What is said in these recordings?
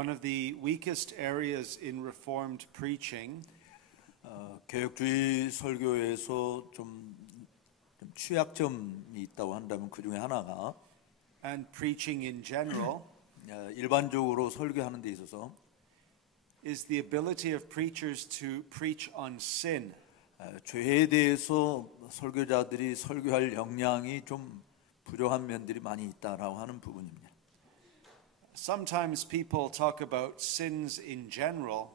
One of the weakest areas in Reformed preaching 개혁주의 설교에서 좀 취약점이 있다고 한다면 그 중에 하나가 and preaching in general 일반적으로 설교하는 데 있어서 is the ability of preachers to preach on sin. 죄에 대해서 설교자들이 설교할 역량이 좀 부족한 면들이 많이 있다라고 하는 부분입니다. Sometimes people talk about sins in general.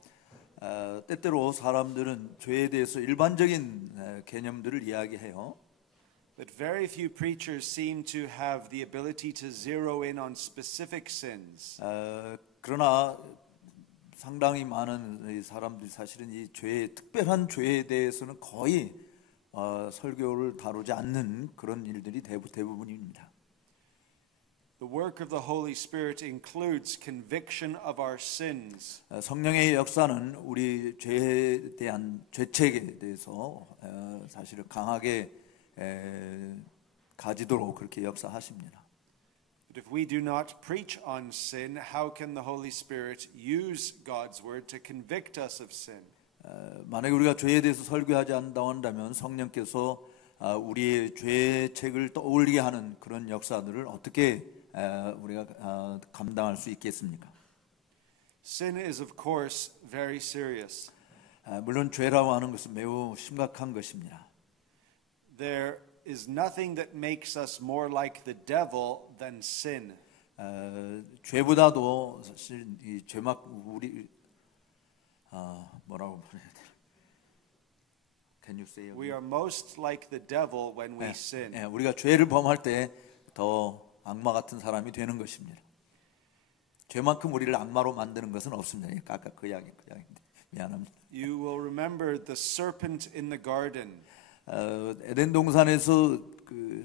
때때로 사람들은 죄에 대해서 일반적인 개념들을 이야기해요. But very few preachers seem to have the ability to zero in on specific sins. 그러나 상당히 많은 사람들이 사실은 이 죄의 특별한 죄에 대해서는 거의 설교를 다루지 않는 그런 일들이 대부분입니다. The work of the Holy Spirit includes conviction of our sins. 성령의 역사는 우리 죄에 대한 죄책에 대해서 사실은 강하게 가지도록 그렇게 역사하십니다. But if we do not preach on sin, how can the Holy Spirit use God's word to convict us of sin? 만약에 우리가 죄에 대해서 설교하지 않는다고 한다면 성령께서 우리의 죄책을 떠올리게 하는 그런 역사들을 어떻게 우리가 감당할 수 있겠습니까? Sin is of course very serious. 물론 죄라고 하는 것은 매우 심각한 것입니다. There is nothing that makes us more like the devil than sin. 죄보다도 사실 이 죄막 우리 뭐라고 말해야 되나? Can you say? We are most like the devil when we sin. 우리가 죄를 범할 때 더 악마 같은 사람이 되는 것입니다. 죄만큼 우리를 악마로 만드는 것은 없습니다. 아까 그 이야기인데 미안합니다. You will remember the serpent in the garden. 에덴 동산에서 그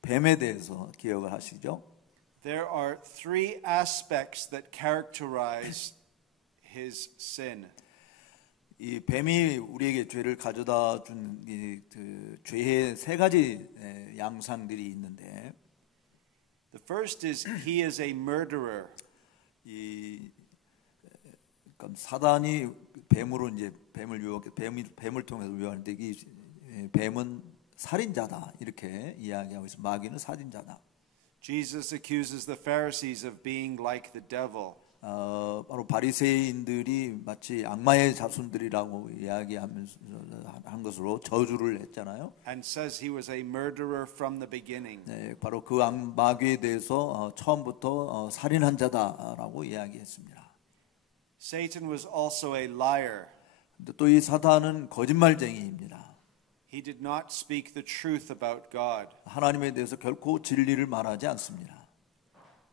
뱀에 대해서 기억을 하시죠? There are three aspects that characterize his sin. 이 뱀이 우리에게 죄를 가져다 준 그 죄의 세 가지 양상들이 있는데, the first is he is a murderer. 그러니까 사단이 뱀으로 이제 뱀을 유혹해 뱀을 통해서 유혹하는데 이 뱀은 살인자다 이렇게 이야기하고 있어. 마귀는 살인자다. Jesus accuses the Pharisees of being like the devil. 바로 바리새인들이 마치 악마의 자손들이라고 이야기하면서 한 것으로 저주를 했잖아요. And says he was a murderer from the beginning. 네, 바로 그 마귀에 대해서 처음부터 살인한 자다라고 이야기했습니다. Satan was also a liar. 또 이 사탄은 거짓말쟁이입니다. He did not speak the truth about God. 하나님에 대해서 결코 진리를 말하지 않습니다.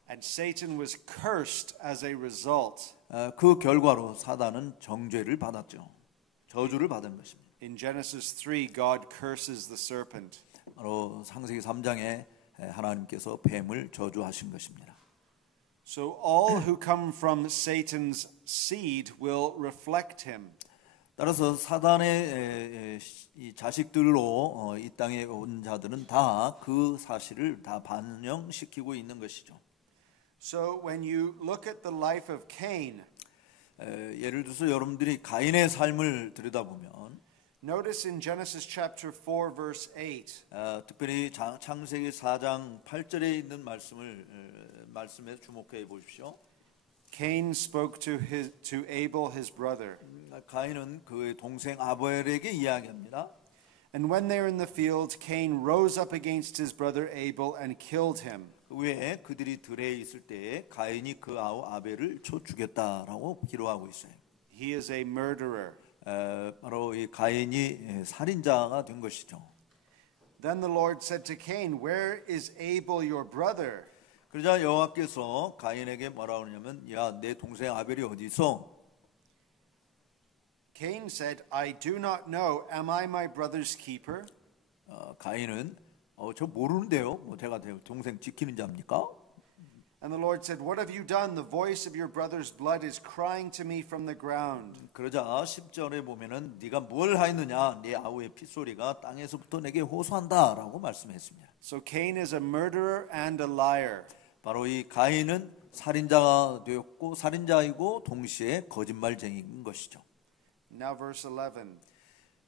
And Satan was cursed as a result. 그 결과로 사단은 정죄를 받았죠. 저주를 받은 것입니다. In Genesis 3, God curses the serpent. 바로 창세기 3장에 하나님께서 뱀을 저주하신 것입니다. So all who come from Satan's seed will reflect him. 따라서 사단의 이 자식들로 이 땅에 온 자들은 다 그 사실을 다 반영시키고 있는 것이죠. So when you look at the life of Cain, 예를 들어서 여러분들이 가인의 삶을 들여다보면 notice in Genesis chapter 4 verse 8. 특별히 창세기 4장 8절에 있는 말씀에 주목해 보십시오. Cain spoke to Abel his brother. 가인은 그의 동생 아벨에게 이야기합니다. And when they were in the field, Cain rose up against his brother Abel and killed him. 왜 그들이 들에 있을 때 가인이 그 아우 아벨을 쳐 죽였다라고 기록하고 있어요. He is a murderer. 바로 이 가인이 살인자가 된 것이죠. Then the Lord said to Cain, "Where is Abel your brother?" 그러자 여호와께서 가인에게 뭐라 그러냐면, 야, 내 동생 아벨이 어디 있어? Cain said, "I do not know. Am I my brother's keeper?" 가인은 저 모르는데요. 제가 동생 지키는 자입니까? And the Lord said, "What have you done? The voice of your brother's blood is crying to me from the ground." 그러자 10절에 보면은 네가 뭘 하였느냐? 네 아우의 핏소리가 땅에서부터 내게 호소한다라고 말씀했습니다. So Cain is a murderer and a liar. 바로 이 가인은 살인자가 되었고 살인자이고 동시에 거짓말쟁이인 것이죠. Now verse 11.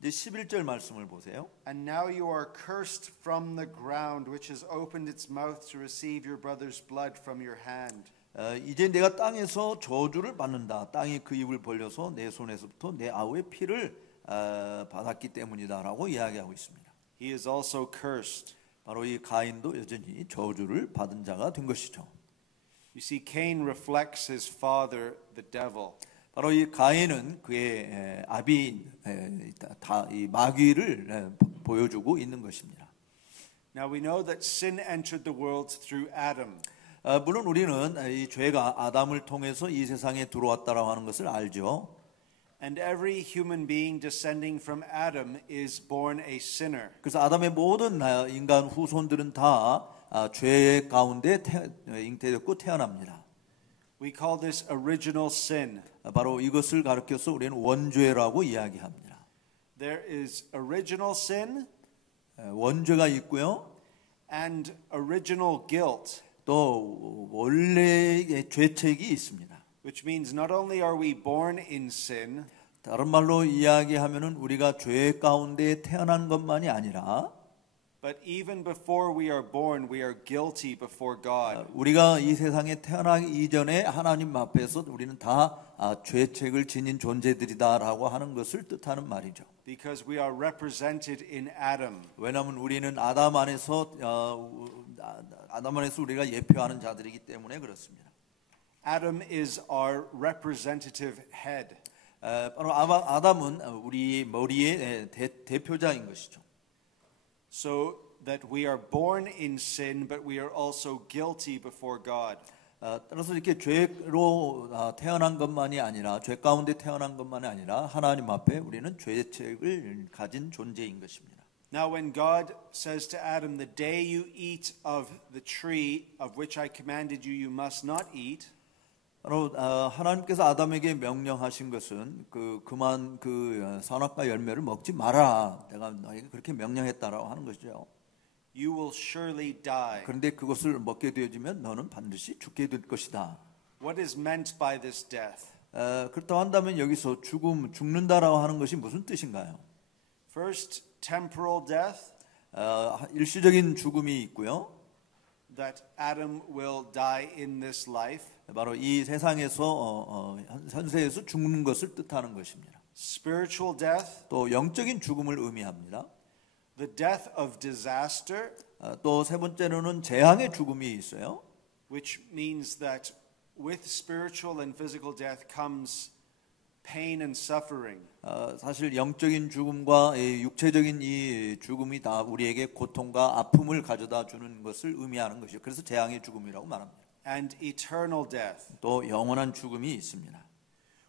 이제 11절 말씀을 보세요. And now you are cursed from the ground, which has opened its mouth to receive your brother's blood from your hand. 이제 내가 땅에서 저주를 받는다. 땅이 그 입을 벌려서 내 손에서부터 내 아우의 피를 받았기 때문이다라고 이야기하고 있습니다. He is also cursed. 바로 이 가인도 여전히 저주를 받은 자가 된 것이죠. You see, Cain reflects his father, the devil. 바로 이 가인은 그의 아비인 이 마귀를 보여주고 있는 것입니다. Now we know that sin entered the world through Adam. 물론 우리는 이 죄가 아담을 통해서 이 세상에 들어왔다라고 하는 것을 알죠. And every human being descending from Adam is born a sinner. 그래서 아담의 모든 인간 후손들은 다 죄 가운데 잉태됐고 태어납니다. We call this original sin. 바로 이것을 가르쳐서 우리는 원죄라고 이야기합니다. There is original sin 원죄가 있고요. and original guilt, 또 원래의 죄책이 있습니다. which means not only are we born in sin, 다른 말로 이야기하면은 우리가 죄 가운데 태어난 것만이 아니라 but even before we are born, we are guilty before God. 우리가 이 세상에 태어나기 이전에 하나님 앞에서 우리는 다 죄책을 지닌 존재들이다라고 하는 것을 뜻하는 말이죠. Because we are represented in Adam. 왜냐하면 우리는 아담 안에서 우리가 예표하는 자들이기 때문에 그렇습니다. Adam is our representative head. 바로 아담은 우리 머리의 대표자인 것이죠. So that we are born in sin, but we are also guilty before God. 따라서 이렇게 죄로 태어난 것만이 아니라 죄 가운데 태어난 것만이 아니라 하나님 앞에 우리는 죄책을 가진 존재인 것입니다. Now when God says to Adam, the day you eat of the tree of which I commanded you, you must not eat. 바로 하나님께서 아담에게 명령하신 것은 그만 선악과 열매를 먹지 마라. 내가 너에게 그렇게 명령했다라고 하는 것이죠. You will surely die. 그런데 그것을 먹게 되어지면 너는 반드시 죽게 될 것이다. What is meant by this death? 그렇다고 한다면 여기서 죽는다라고 하는 것이 무슨 뜻인가요? First, temporal death, 일시적인 죽음이 있고요. that Adam will die in this life. 바로 이 세상에서 현세에서 죽는 것을 뜻하는 것입니다. Spiritual death, 또 영적인 죽음을 의미합니다. the death of disaster, 또 세 번째로는 재앙의 죽음이 있어요. which means that with spiritual and physical death comes pain and suffering. 사실 영적인 죽음과 육체적인 이 죽음이 다 우리에게 고통과 아픔을 가져다 주는 것을 의미하는 것이죠. 그래서 재앙의 죽음이라고 말합니다. And eternal death, 또 영원한 죽음이 있습니다.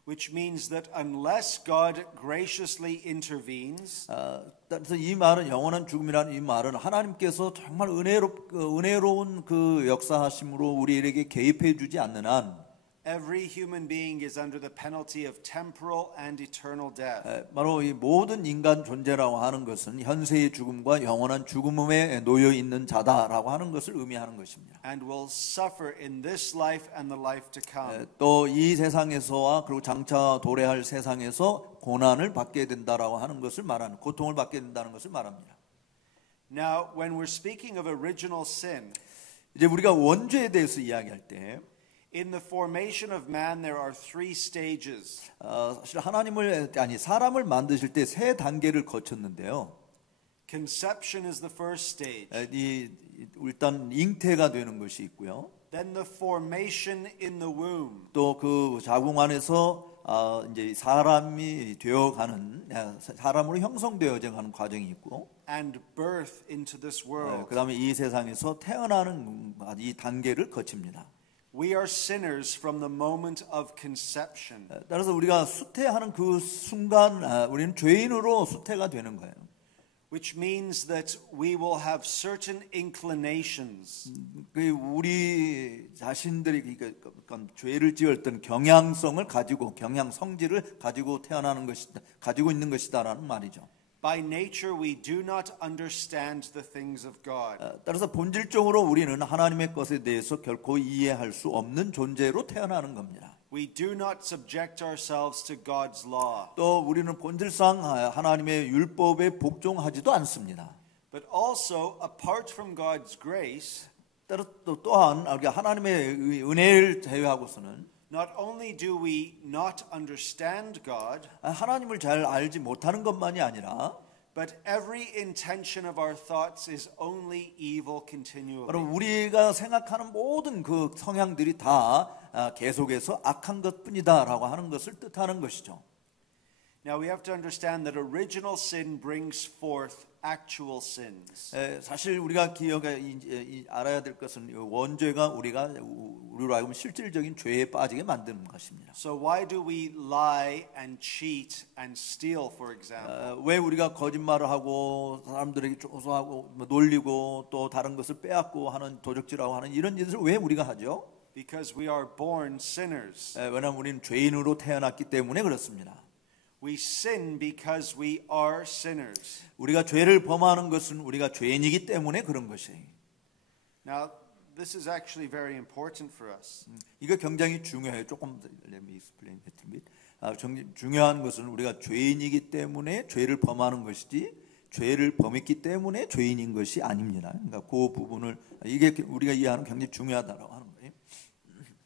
which means that unless God graciously intervenes, 그래서 이 말은 영원한 죽음이라는 이 말은 하나님께서 정말 은혜로운 그 역사하심으로 우리에게 개입해 주지 않는 한 every human being is under the penalty of temporal and eternal death. 바로 이 모든 인간 존재라고 하는 것은 현세의 죽음과 영원한 죽음에 놓여 있는 자다라고 하는 것을 의미하는 것입니다. And will suffer in this life and the life to come. 또 이 세상에서와 그리고 장차 도래할 세상에서 고난을 받게 된다라고 하는 것을 말하는 고통을 받게 된다는 것을 말합니다. Now, when we're speaking of original sin, 이제 우리가 원죄에 대해서 이야기할 때 in the formation of man there are three stages. 사실 사람을 만드실 때 세 단계를 거쳤는데요. Conception is the first stage. 일단 잉태가 되는 것이 있고요. Then the formation in the womb. 또 그 자궁 안에서 이제 사람이 되어가는 사람으로 형성되어져 가는 과정이 있고. And birth into this world. 그다음에 이 세상에서 태어나는 이 단계를 거칩니다. We are sinners from the moment of conception. 따라서 우리가 수태하는 그 순간 우리는 죄인으로 수태가 되는 거예요. Which means that we will have certain inclinations. 우리 자신들이 죄를 지었던 경향성을 가지고 성질을 가지고 태어나는 것이다, 가지고 있는 것이다라는 말이죠. By nature, we do not understand the things of God. 따라서 본질적으로 우리는 하나님의 것에 대해서 결코 이해할 수 없는 존재로 태어나는 겁니다. We do not subject ourselves to God's law. 또 우리는 본질상 하나님의 율법에 복종하지도 않습니다. But also, apart from God's grace, 또한 하나님의 은혜를 제외하고서는 not only do we not understand God, 하나님을 잘 알지 못하는 것만이 아니라 but every intention of our thoughts is only evil continually. 바로 우리가 생각하는 모든 그 성향들이 다 계속해서 악한 것뿐이다라고 하는 것을 뜻하는 것이죠. Now we have to understand that original sin brings forth actual sins. 사실 우리가 알아야 될 것은 원죄가 우리로 하여금 실질적인 죄에 빠지게 만드는 것입니다. So why do we lie and cheat and steal, for example? 왜 우리가 거짓말을 하고 사람들에게 조소하고 놀리고 또 다른 것을 빼앗고 하는 도적질하고 하는 이런 일을 왜 우리가 하죠? Because we are born sinners. 왜냐하면 우리는 죄인으로 태어났기 때문에 그렇습니다. We sin because we are sinners. 우리가 죄를 범하는 것은 우리가 죄인이기 때문에 그런 것이에요. Now, this is actually very important for us. 이거 굉장히 중요해요. 조금 let me explain it a bit. 중요한 것은 우리가 죄인이기 때문에 죄를 범하는 것이지 죄를 범했기 때문에 죄인인 것이 아닙니다. 그러니까 그 부분을 이게 우리가 이해하는 굉장히 중요하다라고 하는 거예요.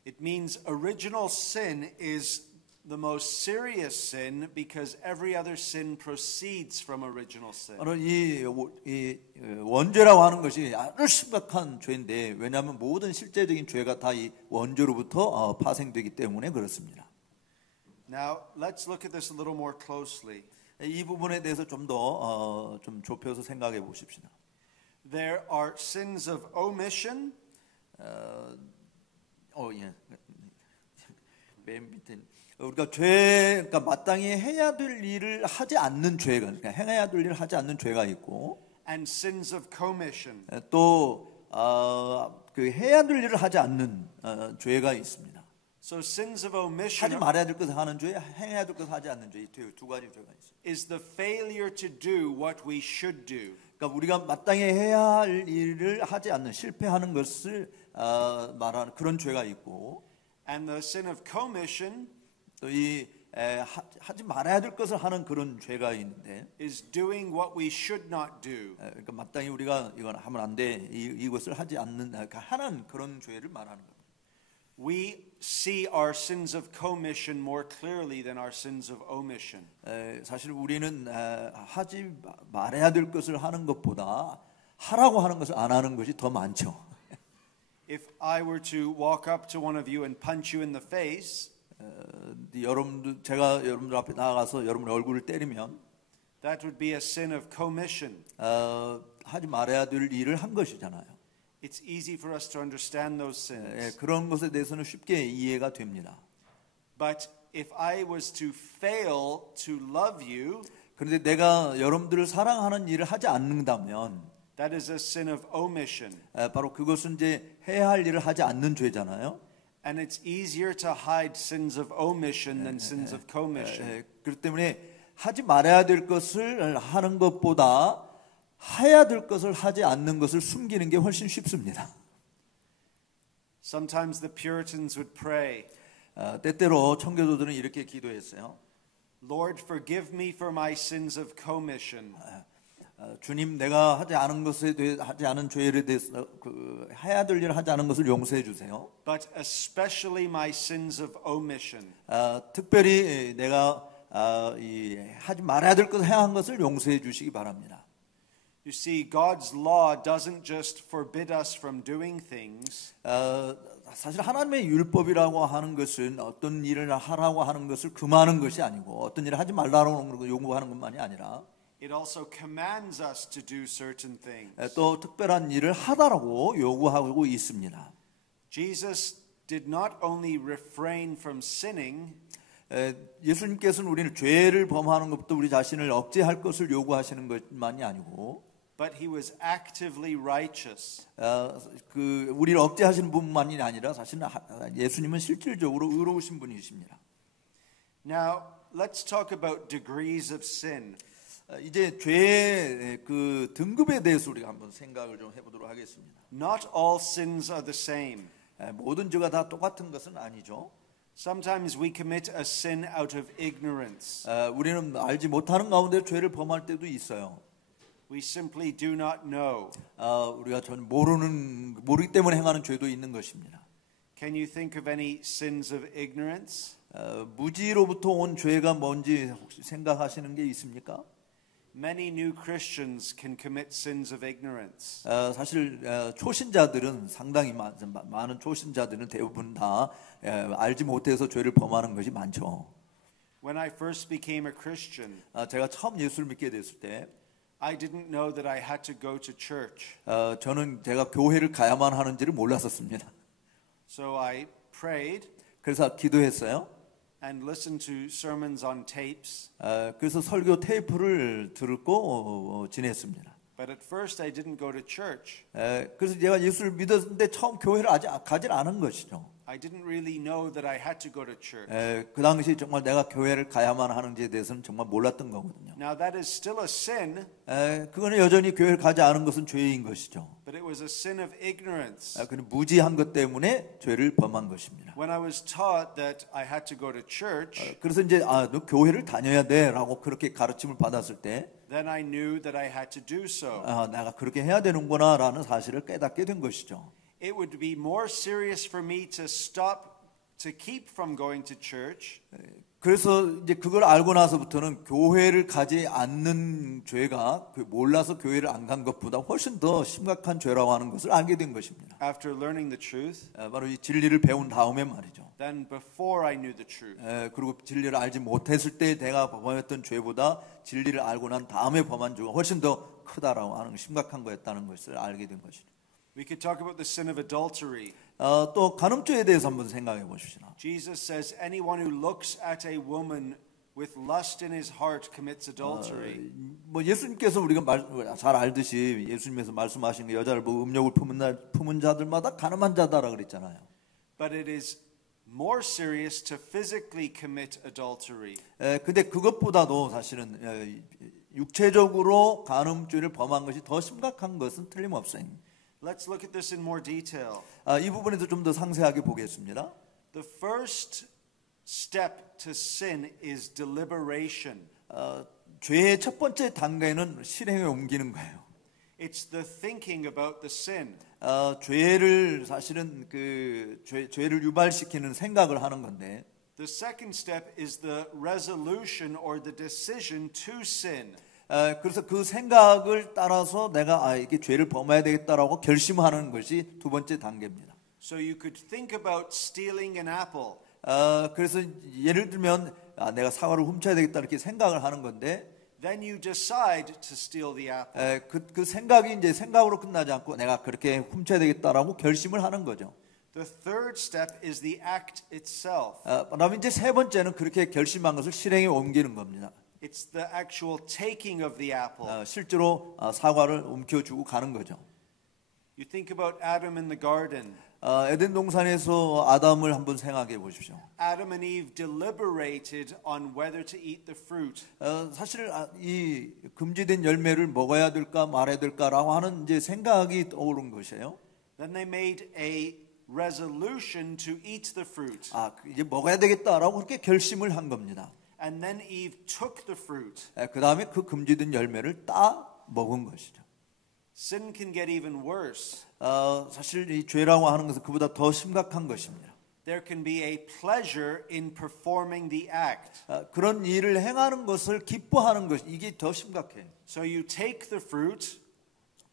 It means original sin is the most serious sin because every other sin proceeds from original sin. 바로 이 원죄라고 하는 것이 아주 심각한 죄인데 왜냐하면 모든 실제적인 죄가 다 이 원죄로부터 파생되기 때문에 그렇습니다. Now, let's look at this a little more closely. 이 부분에 대해서 좀 더 좀 좁혀서 생각해 보십시다. There are sins of omission. 맨 밑에 우리가 그러니까 마땅히 해야 될 일을 하지 않는 죄가, 그러니까 행해야 될 일을 하지 않는 죄가 있고, And sins of commission. 또 그 해야 될 일을 하지 않는 죄가 있습니다. So sins of omission 하지 말아야 될 것을 하는 죄, 행해야 될 것을 하지 않는 죄, 두 가지 죄가 있어요. is the failure to do what we should do. 그러니까 우리가 마땅히 해야 할 일을 하지 않는 실패하는 것을 말하는 그런 죄가 있고, And the sin of commission 또 이 하지 말아야 될 것을 하는 그런 죄가 있는데, is doing what we should not do. 그러니까 마땅히 우리가 이건 하면 안 돼, 이것을 하지 않는 하는 그런 죄를 말하는 겁니다. We see our sins of commission more clearly than our sins of omission. 사실 우리는 하지 말아야 될 것을 하는 것보다 하라고 하는 것을 안 하는 것이 더 많죠. If I were to walk up to one of you and punch you in the face, 제가 여러분들 앞에 나가서 여러분의 얼굴을 때리면 that would be a sin of commission. 하지 말아야 될 일을 한 것이잖아요. It's easy for us to understand those sins. 그런 것에 대해서는 쉽게 이해가 됩니다. But if I was to fail to love you, 그런데 내가 여러분들을 사랑하는 일을 하지 않는다면 that is a sin of omission. 바로 그것은 이제 해야 할 일을 하지 않는 죄잖아요. And it's easier to hide sins of omission than sins of commission. 그렇기 때문에 하지 말아야 될 것을 하는 것보다 해야 될 것을 하지 않는 것을 숨기는 게 훨씬 쉽습니다. Sometimes the Puritans would pray, 때때로 청교도들은 이렇게 기도했어요. Lord, forgive me for my sins of commission. 주님, 내가 하지 않은 것에 대해 하지 않은 죄에 대해서 해야 될 일을 하지 않은 것을 용서해 주세요. But especially my sins of omission. 특별히 내가 하지 말아야 될 것을 해야 한 것을 용서해 주시기 바랍니다. You see, God's law doesn't just forbid us from doing things. 사실 하나님의 율법이라고 하는 것은 어떤 일을 하라고 하는 것을 금하는 것이 아니고 어떤 일을 하지 말라고 요구하는 것만이 아니라 It also commands us to do certain things. 또 특별한 일을 하라고 요구하고 있습니다. Jesus did not only refrain from sinning, 예수님께서는 우리는 죄를 범하는 것부터 우리 자신을 억제할 것을 요구하시는 것만이 아니고 but he was actively righteous. 우리를 억제하시는 분만이 아니라 사실은 예수님은 실질적으로 의로우신 분이십니다. Now, let's talk about degrees of sin. 이제 죄의 그 등급에 대해서 우리가 한번 생각을 좀 해보도록 하겠습니다. Not all sins are the same. 모든 죄가 다 똑같은 것은 아니죠. Sometimes we commit a sin out of ignorance. 우리는 알지 못하는 가운데 죄를 범할 때도 있어요. We simply do not know. 우리가 전 모르기 때문에 행하는 죄도 있는 것입니다. Can you think of any sins of ignorance? 무지로부터 온 죄가 뭔지 혹시 생각하시는 게 있습니까? Many new Christians can commit sins of ignorance. 사실 초신자들은 상당히 많은 초신자들은 대부분 다 알지 못해서 죄를 범하는 것이 많죠. When I first became a Christian, 제가 처음 예수를 믿게 됐을 때 I didn't know that I had to go to church. 저는 제가 교회를 가야만 하는지를 몰랐었습니다. So I prayed 그래서 기도했어요. and listened to sermons on tapes. 그래서 설교 테이프를 듣고 지냈습니다. But at first I didn't go to church. 그래서 제가 예수를 믿었는데 처음 교회를 아직 가질 않은 것이죠. I didn't really know that I had to go to church. 그 당시 정말 내가 교회를 가야만 하는지에 대해서는 정말 몰랐던 거거든요. Now that is still a sin, 그거는 여전히 교회를 가지 않은 것은 죄인 것이죠. but it was a sin of ignorance. 그는 무지한 것 때문에 죄를 범한 것입니다. When I was taught that I had to go to church, 그래서 이제 너 교회를 다녀야 돼라고 그렇게 가르침을 받았을 때 then I knew that I had to do so. 내가 그렇게 해야 되는구나라는 사실을 깨닫게 된 것이죠. It would be more serious for me to keep from going to church. 그래서 이제 그걸 알고 나서부터는 교회를 가지 않는 죄가 몰라서 교회를 안 간 것보다 훨씬 더 심각한 죄라고 하는 것을 알게 된 것입니다. After learning the truth, 바로 이 진리를 배운 다음에 말이죠. than before I knew the truth. 그리고 진리를 알지 못했을 때 내가 범했던 죄보다 진리를 알고 난 다음에 범한 죄가 훨씬 더 크다라고 하는 심각한 거였다는 것을 알게 된 것이죠. We could talk about the sin of adultery. 또 간음죄에 대해서 한번 생각해 보십시오. Jesus says anyone who looks at a woman with lust in his heart commits adultery. 뭐 예수님께서 우리가 잘 알듯이 예수님께서 말씀하신 게 여자를 보고 음욕을 품은 자들마다 가늠한 자다라 그랬잖아요. But it is more serious to physically commit adultery. 근데 그것보다도 사실은 육체적으로 간음죄를 범한 것이 더 심각한 것은 틀림없어요. Let's look at this in more detail. 이 부분에서 좀 더 상세하게 보겠습니다. The first step to sin is deliberation. 죄의 첫 번째 단계는 실행에 옮기는 거예요. It's the thinking about the sin. 죄를 사실은 죄를 유발시키는 생각을 하는 건데. The second step is the resolution or the decision to sin. 그래서 그 생각을 따라서 내가 이게 죄를 범해야 되겠다라고 결심하는 것이 두 번째 단계입니다. So you could think about stealing an apple. 그래서 예를 들면 내가 사과를 훔쳐야 되겠다 이렇게 생각을 하는 건데 Then you decide to steal the apple. 그 생각이 이제 생각으로 끝나지 않고 내가 그렇게 훔쳐야 되겠다라고 결심을 하는 거죠. The third step is the act itself. 그다음에 이제 세 번째는 그렇게 결심한 것을 실행에 옮기는 겁니다. It's the actual taking of the apple. 실제로 사과를 움켜쥐고 가는 거죠. You think about Adam in the garden. 에덴 동산에서 아담을 한번 생각해 보십시오. Adam and Eve deliberated on whether to eat the fruit. 사실 이 금지된 열매를 먹어야 될까 말아야 될까라고 하는 이제 생각이 떠오른 것이에요. Then they made a resolution to eat the fruit. 이제 먹어야 되겠다라고 그렇게 결심을 한 겁니다. And then Eve took the fruit. 그 다음에 그 금지된 열매를 따 먹은 것이죠. Sin can get even worse. 사실 이 죄라고 하는 것은 그보다 더 심각한 것입니다. There can be a pleasure in performing the act. 그런 일을 행하는 것을 기뻐하는 것 이게 더 심각해요. So you take the fruit.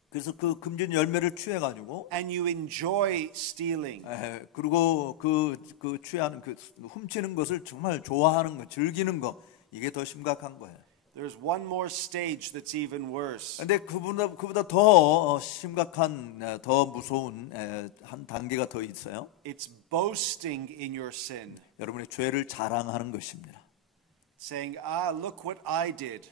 그래서 그 금지된 열매를 취해 가지고 and you enjoy stealing. 그리고 그 취하는 그 훔치는 것을 정말 좋아하는 거, 즐기는 거 이게 더 심각한 거예요. There's one more stage that's even worse. 근데 그보다 더 심각한 더 무서운 한 단계가 더 있어요. It's boasting in your sin. 여러분의 죄를 자랑하는 것입니다. Saying, look what I did.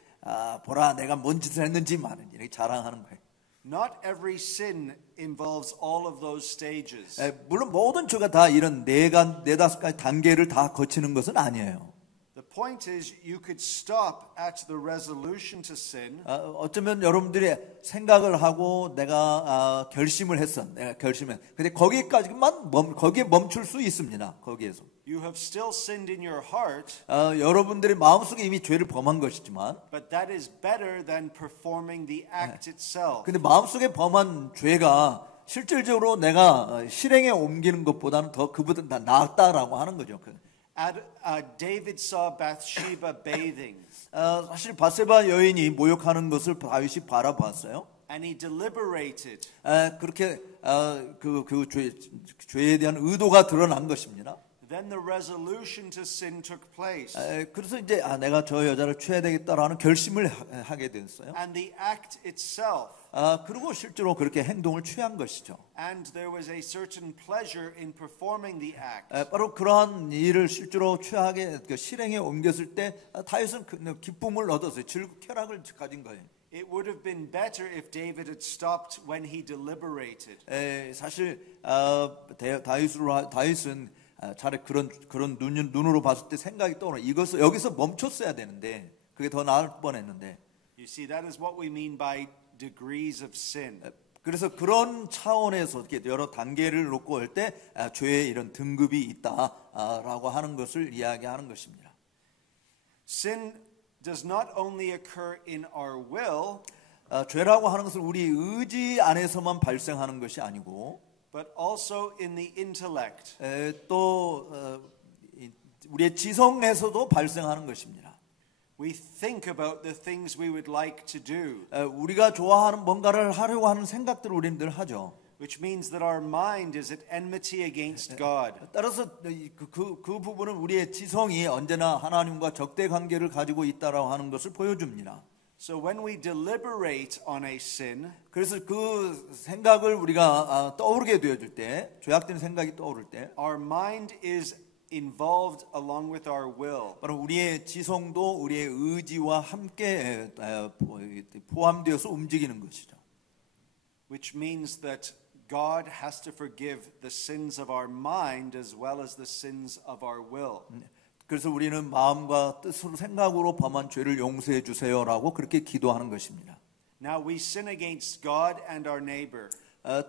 보라 내가 뭔 짓을 했는지 말은 이렇게 자랑하는 거예요. Not every sin involves all of those stages. 물론 모든 죄가 다 이런 네다섯 가지 단계를 다 거치는 것은 아니에요. The point is, you could stop at the resolution to sin, 어쩌면 여러분들이 생각을 하고 내가 결심을 했어. 내가 결심해. 근데 거기까지만 거기에 멈출 수 있습니다. 거기에서. you have still sinned in your heart, 여러분들이 마음속에 이미 죄를 범한 것이지만 but that is better than performing the act itself. 근데 마음속에 범한 죄가 실질적으로 내가 실행에 옮기는 것보다는 더 그보다 더 낫다라고 하는 거죠. David saw Bathsheba bathing, 사실 바세바 여인이 모욕하는 것을 다윗이 바라봤어요. and he deliberated. 그렇게 그 죄에 대한 의도가 드러난 것입니다. Then the resolution to sin took place, 그래서 이제 내가 저 여자를 취해야 되겠다라는 결심을 하게 됐어요. and the act itself. 그리고 실제로 그렇게 행동을 취한 것이죠. And there was a certain pleasure in performing the act. 바로 그러한 일을 실제로 취하게 실행에 옮겼을 때 다윗은 기쁨을 얻었어요. 쾌락을 가진 거예요. It would have been better if David had stopped when he deliberated. 사실 다윗은 차라리 그런 눈으로 봤을 때 생각이 떠오르. 이것을 여기서 멈췄어야 되는데 그게 더 나을 뻔했는데. You see, that is what we mean by degrees of sin. 그래서 그런 차원에서 이렇게 여러 단계를 놓고 할 때 죄의 이런 등급이 있다라고 하는 것을 이야기하는 것입니다. Sin does not only occur in our will, 죄라고 하는 것은 우리 의지 안에서만 발생하는 것이 아니고, but also in the intellect. 또 우리의 지성에서도 발생하는 것입니다. We think about the things we would like to do, 우리가 좋아하는 뭔가를 하려고 하는 생각들을 우리는 늘 하죠. which means that our mind is at enmity against God. 따라서 그 부분은 우리의 지성이 언제나 하나님과 적대 관계를 가지고 있다라고 하는 것을 보여줍니다. So when we deliberate on a sin, 그래서 그 생각을 우리가 떠오르게 되어줄 때, 죄악된 생각이 떠오를 때, our mind is involved along with our will. 바로 우리의 지성도 우리의 의지와 함께 포함되어서 움직이는 것이죠. Which means that God has to forgive the sins of our mind as well as the sins of our will. 그래서 우리는 마음과 뜻으로 생각으로 범한 죄를 용서해 주세요라고 그렇게 기도하는 것입니다. Now we sin against God and our neighbor.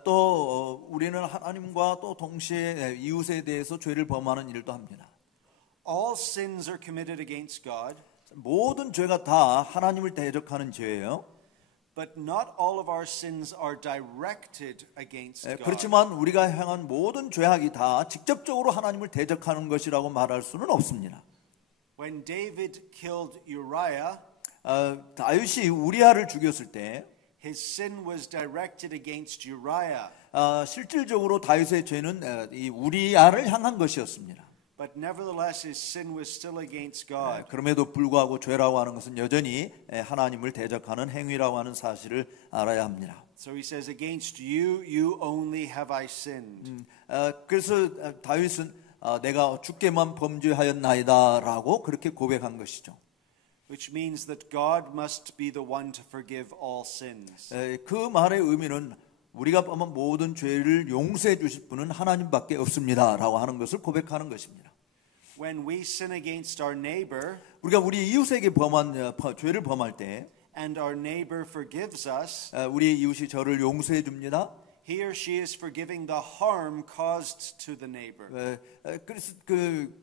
또 우리는 하나님과 또 동시에 이웃에 대해서 죄를 범하는 일도 합니다. All sins are committed against God, 모든 죄가 다 하나님을 대적하는 죄예요. but not all of our sins are directed against God. 그렇지만 우리가 행한 모든 죄악이 다 직접적으로 하나님을 대적하는 것이라고 말할 수는 없습니다. When David killed Uriah, 다윗이 우리아를 죽였을 때 his sin was directed against Uriah, 실질적으로 다윗의 죄는 이 우리아를 향한 것이었습니다. but nevertheless his sin was still against God. 그럼에도 불구하고 죄라고 하는 것은 여전히 하나님을 대적하는 행위라고 하는 사실을 알아야 합니다. So he says, against you, you only have I sinned. 그래서 다윗은 내가 주께만 범죄하였나이다라고 그렇게 고백한 것이죠. Which means that God must be the one to forgive all sins. 그 말의 의미는 우리가 범한 모든 죄를 용서해 주실 분은 하나님밖에 없습니다라고 하는 것을 고백하는 것입니다. When we sin against our neighbor, 우리가 우리 이웃에게 죄를 범할 때 and our neighbor forgives us, 우리 이웃이 저를 용서해 줍니다. he or she is forgiving the harm caused to the neighbor. 그래서 그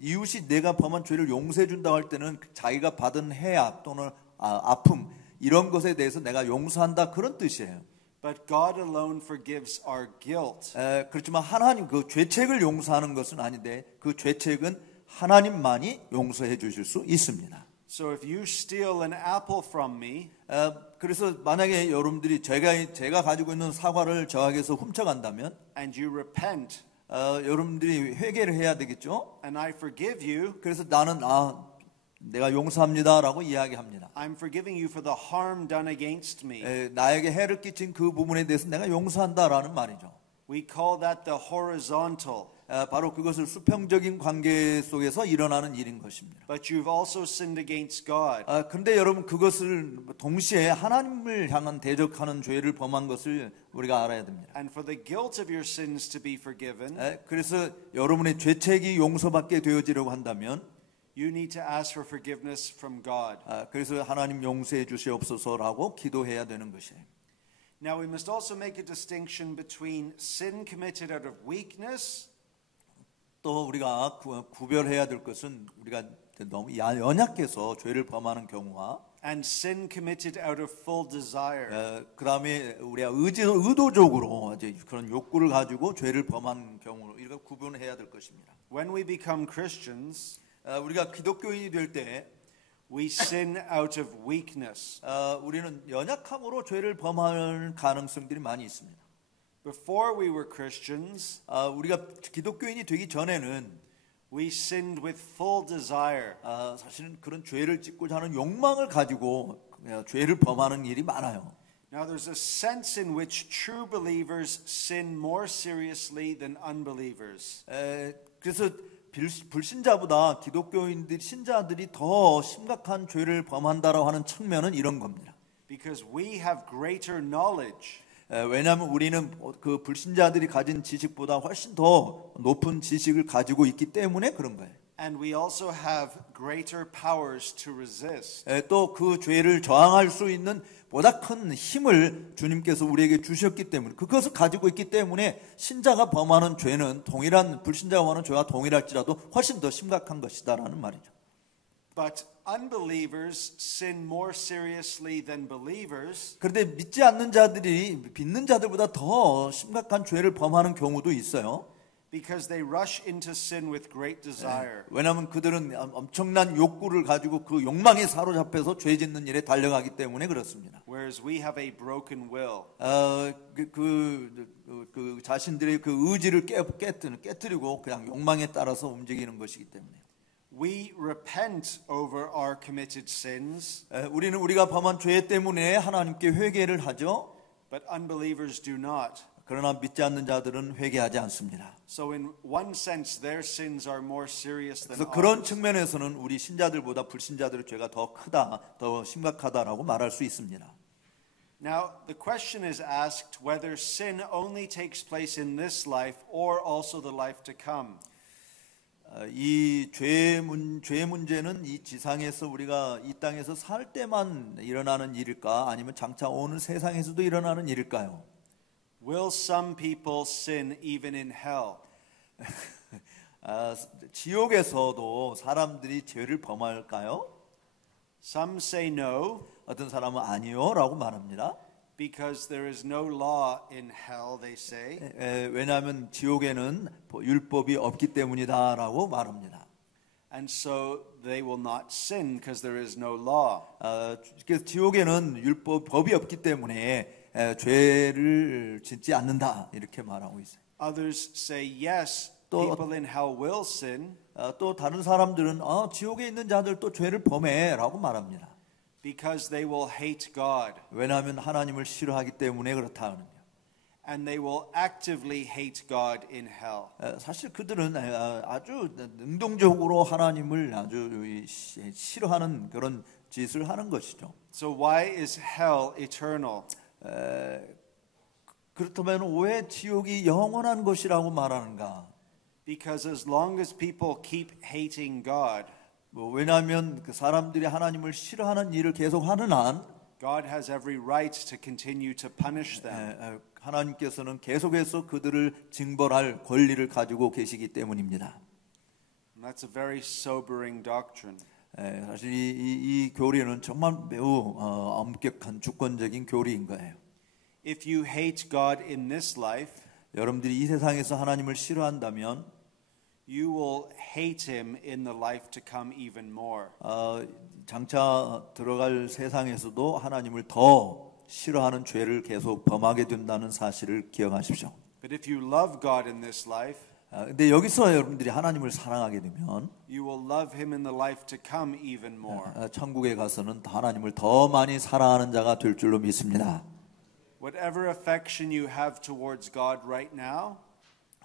이웃이 내가 범한 죄를 용서해 준다고 할 때는 자기가 받은 해악 또는 아픔 이런 것에 대해서 내가 용서한다 그런 뜻이에요. But God alone forgives our guilt. 그렇지만 하나님 그 죄책을 용서하는 것은 아닌데 그 죄책은 하나님만이 용서해 주실 수 있습니다. So if you steal an apple from me, 그래서 만약에 여러분들이 제가 가지고 있는 사과를 저에게서 훔쳐간다면 and you repent, 여러분들이 회개를 해야 되겠죠. and I forgive you, 그래서 나는 내가 용서합니다라고 이야기합니다. I'm forgiving you for the harm done against me. 나에게 해를 끼친 그 부분에 대해서 내가 용서한다라는 말이죠. We call that the horizontal. 바로 그것을 수평적인 관계 속에서 일어나는 일인 것입니다. But you've also sinned against God. 그런데 여러분 그것을 동시에 하나님을 향한 대적하는 죄를 범한 것을 우리가 알아야 됩니다. And for the guilt of your sins to be forgiven, 그래서 여러분의 죄책이 용서받게 되어지려고 한다면 you need to ask for forgiveness from God. 그래서 하나님 용서해 주시옵소서라고 기도해야 되는 것이에요. Now we must also make a distinction between sin committed out of weakness 또 우리가 구별해야 될 것은 우리가 너무 연약해서 죄를 범하는 경우와 and sin committed out of full desire. 그다음에 우리가 의도적으로 이제 그런 욕구를 가지고 죄를 범하는 경우로 이걸 구분해야 될 것입니다. When we become Christians, 우리가 기독교인이 될 때 we sin out of weakness. 우리는 연약함으로 죄를 범할 가능성들이 많이 있습니다. Before we were Christians, 우리가 기독교인이 되기 전에는 we sinned with full desire. 사실은 그런 죄를 짓고자 하는 욕망을 가지고 죄를 범하는 일이 많아요. Now there's a sense in which true believers sin more seriously than unbelievers. 그래서 불신자보다 기독교인들 신자들이 더 심각한 죄를 범한다라고 하는 측면은 이런 겁니다. Because we have greater knowledge. 왜냐하면 우리는 그 불신자들이 가진 지식보다 훨씬 더 높은 지식을 가지고 있기 때문에 그런 거예요. And we also have greater powers to resist. 또 그 죄를 저항할 수 있는 보다 큰 힘을 주님께서 우리에게 주셨기 때문에 그것을 가지고 있기 때문에 신자가 범하는 죄는 동일한 불신자가 범하는 죄와 동일할지라도 훨씬 더 심각한 것이다라는 말이죠. But unbelievers sin more seriously than believers. 그런데 믿지 않는 자들이 믿는 자들보다 더 심각한 죄를 범하는 경우도 있어요. Because they rush into sin with great desire. 왜냐하면 그들은 엄청난 욕구를 가지고 그 욕망에 사로잡혀서 죄 짓는 일에 달려가기 때문에 그렇습니다. Whereas we have a broken will. 그 자신들의 그 의지를 깨뜨리고 그냥 욕망에 따라서 움직이는 것이기 때문에. We repent over our committed sins. 우리는 우리가 범한 죄 때문에 하나님께 회개를 하죠. But unbelievers do not. 그러나 믿지 않는 자들은 회개하지 않습니다. So in one sense their sins are more serious than 그래서 그런 ours. 측면에서는 우리 신자들보다 불신자들의 죄가 더 크다, 더 심각하다라고 말할 수 있습니다. Now the question is asked whether sin only takes place in this life or also the life to come. 이 죄 문제는 이 지상에서 우리가 이 땅에서 살 때만 일어나는 일일까 아니면 장차 오는 세상에서도 일어나는 일일까요? Will some people sin even in hell? 지옥에서도 사람들이 죄를 범할까요? Some say no 어떤 사람은 아니요라고 말합니다. because there is no law in hell, they say. 왜냐하면 지옥에는 율법이 없기 때문이다라고 말합니다. And so they will not sin because there is no law. 그래서 지옥에는 법이 없기 때문에 죄를 짓지 않는다 이렇게 말하고 있어요. Others say yes, 또 people in hell will sin 또 다른 사람들은 지옥에 있는 자들 또 죄를 범해라고 말합니다. because they will hate God 왜냐하면 하나님을 싫어하기 때문에 그렇다는 거예요. and they will actively hate God in hell. 사실 그들은 아주 능동적으로 하나님을 아주 싫어하는 그런 짓을 하는 것이죠. So why is hell eternal? 그렇다면 왜 지옥이 영원한 것이라고 말하는가? Because as long as people keep hating God, 왜냐하면 그 사람들이 하나님을 싫어하는 일을 계속하는 한 God has every right to continue to punish them. 하나님께서는 계속해서 그들을 징벌할 권리를 가지고 계시기 때문입니다. And that's a very sobering doctrine. 사실 이 교리는 정말 매우 엄격한 주권적인 교리인 거예요. If you hate God in this life, 여러분들이 이 세상에서 하나님을 싫어한다면 you will hate him in the life to come even more. 장차 들어갈 세상에서도 하나님을 더 싫어하는 죄를 계속 범하게 된다는 사실을 기억하십시오. But if you love God in this life, 근데 여기서 여러분들이 하나님을 사랑하게 되면 you will love him in the life to come even more. 천국에 가서는 하나님을 더 많이 사랑하는 자가 될 줄로 믿습니다. Whatever affection you have towards God right now,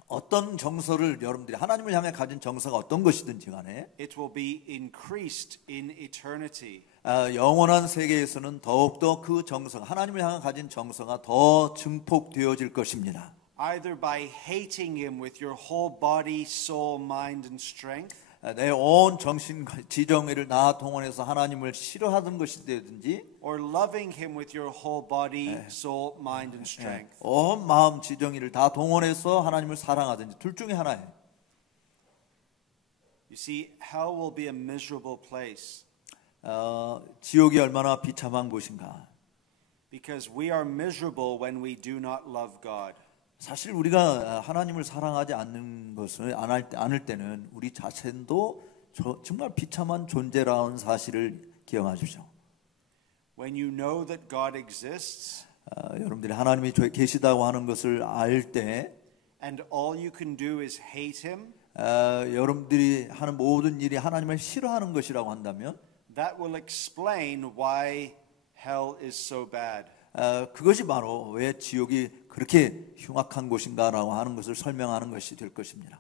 어떤 정서를 여러분들이 하나님을 향해 가진 정서가 어떤 것이든지 간에 it will be increased in eternity. 영원한 세계에서는 더욱더 그 정서가 하나님을 향해 가진 정서가 더 증폭되어질 것입니다. Either by hating him with your whole body, soul, mind and strength, 내 온 정신 지정의를 다 동원해서 하나님을 싫어하던 것이든지 or loving him with your whole body, soul, mind and strength. 온 마음 지정의를 다 동원해서 하나님을 사랑하든지 둘 중에 하나예요. You see, hell will be a miserable place 지옥이 얼마나 비참한 곳인가. because we are miserable when we do not love God. 사실 우리가 하나님을 사랑하지 않는 것을 않을 때는 우리 자신도 정말 비참한 존재라는 사실을 기억하십시오. When you know that God exists 여러분들이 하나님이 계시다고 하는 것을 알 때 and all you can do is hate him, 여러분들이 하는 모든 일이 하나님을 싫어하는 것이라고 한다면 that will explain why hell is so bad. 그것이 바로 왜 지옥이 그렇게 흉악한 곳인가라고 하는 것을 설명하는 것이 될 것입니다.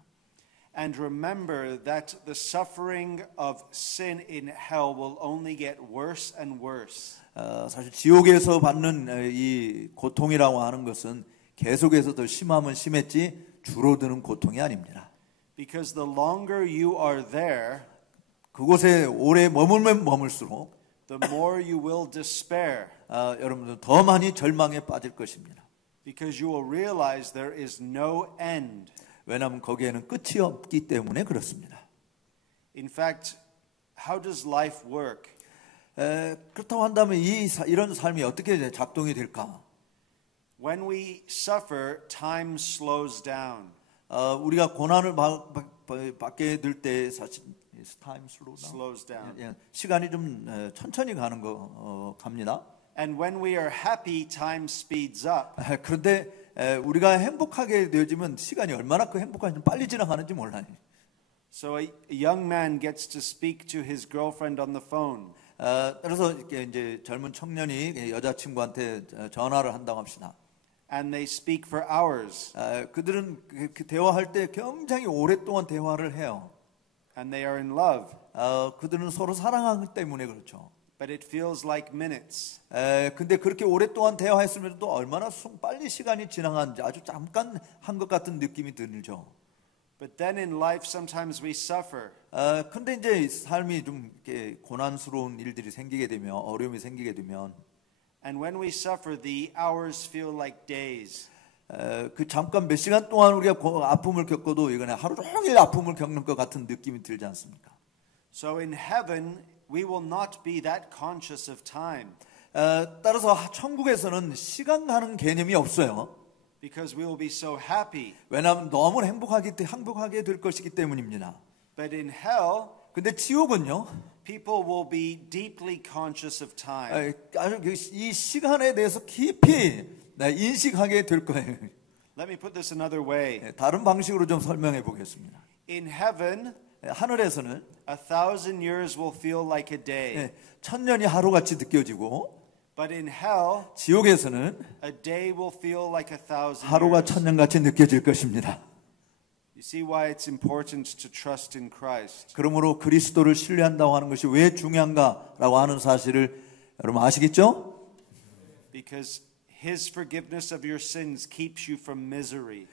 And remember that the suffering of sin in hell will only get worse and worse. 사실 지옥에서 받는 이 고통이라고 하는 것은 계속해서 더 심하면 심했지 줄어드는 고통이 아닙니다. Because the longer you are there, 그곳에 오래 머물면 머물수록 the more you will despair. 여러분들 더 많이 절망에 빠질 것입니다. Because you will realize there is no end. 왜냐하면 거기에는 끝이 없기 때문에 그렇습니다. In fact, how does life work? 그렇다고 한다면 이런 삶이 어떻게 작동이 될까? When we suffer, time slows down. 우리가 고난을 받게 될 때 사실 time slows down. 시간이 좀 천천히 가는 거 갑니다. And when we are happy, time speeds up. 그런데 우리가 행복하게 되어지면 시간이 얼마나 그 행복한지 빨리 지나가는지 몰라요. So a young man gets to speak to his girlfriend on the phone. 그래서 이제 젊은 청년이 여자친구한테 전화를 한다고 합시다. And they speak for hours. 그들은 그 대화할 때 굉장히 오랫동안 대화를 해요. And they are in love. 그들은 서로 사랑하기 때문에 그렇죠. But it feels like minutes. 근데 그렇게 오랫동안 대화했으면도 얼마나 빨리 시간이 지나가는지 아주 잠깐 한 것 같은 느낌이 들죠. But then in life sometimes we suffer. 근데 이제 삶이 좀 이렇게 고난스러운 일들이 생기게 되면 어려움이 생기게 되면 And when we suffer, the hours feel like days. 그 잠깐 몇 시간 동안 우리가 아픔을 겪어도 이거는 하루 종일 아픔을 겪는 것 같은 느낌이 들지 않습니까? So in heaven, we will not be that conscious of time. 따라서 천국에서는 시간 가는 개념이 없어요. Because we will be so happy. 왜냐하면 너무 행복하게 될 것이기 때문입니다. But in hell, 근데 지옥은요, people will be deeply conscious of time. 아주 이 시간에 대해서 깊이 인식하게 될 거예요. Let me put this another way. 다른 방식으로 좀 설명해 보겠습니다. In heaven, 하늘에서는 1,000 years will feel like a day. 1000년이 하루같이 느껴지고, But in hell, 지옥에서는 a day will feel like 1,000 하루가 years. 1000년같이 느껴질 것입니다. You see why it's important to trust in Christ. 그러므로 그리스도를 신뢰한다고 하는 것이 왜 중요한가라고 하는 사실을 여러분 아시겠죠? Because His forgiveness of your sins keeps you from misery.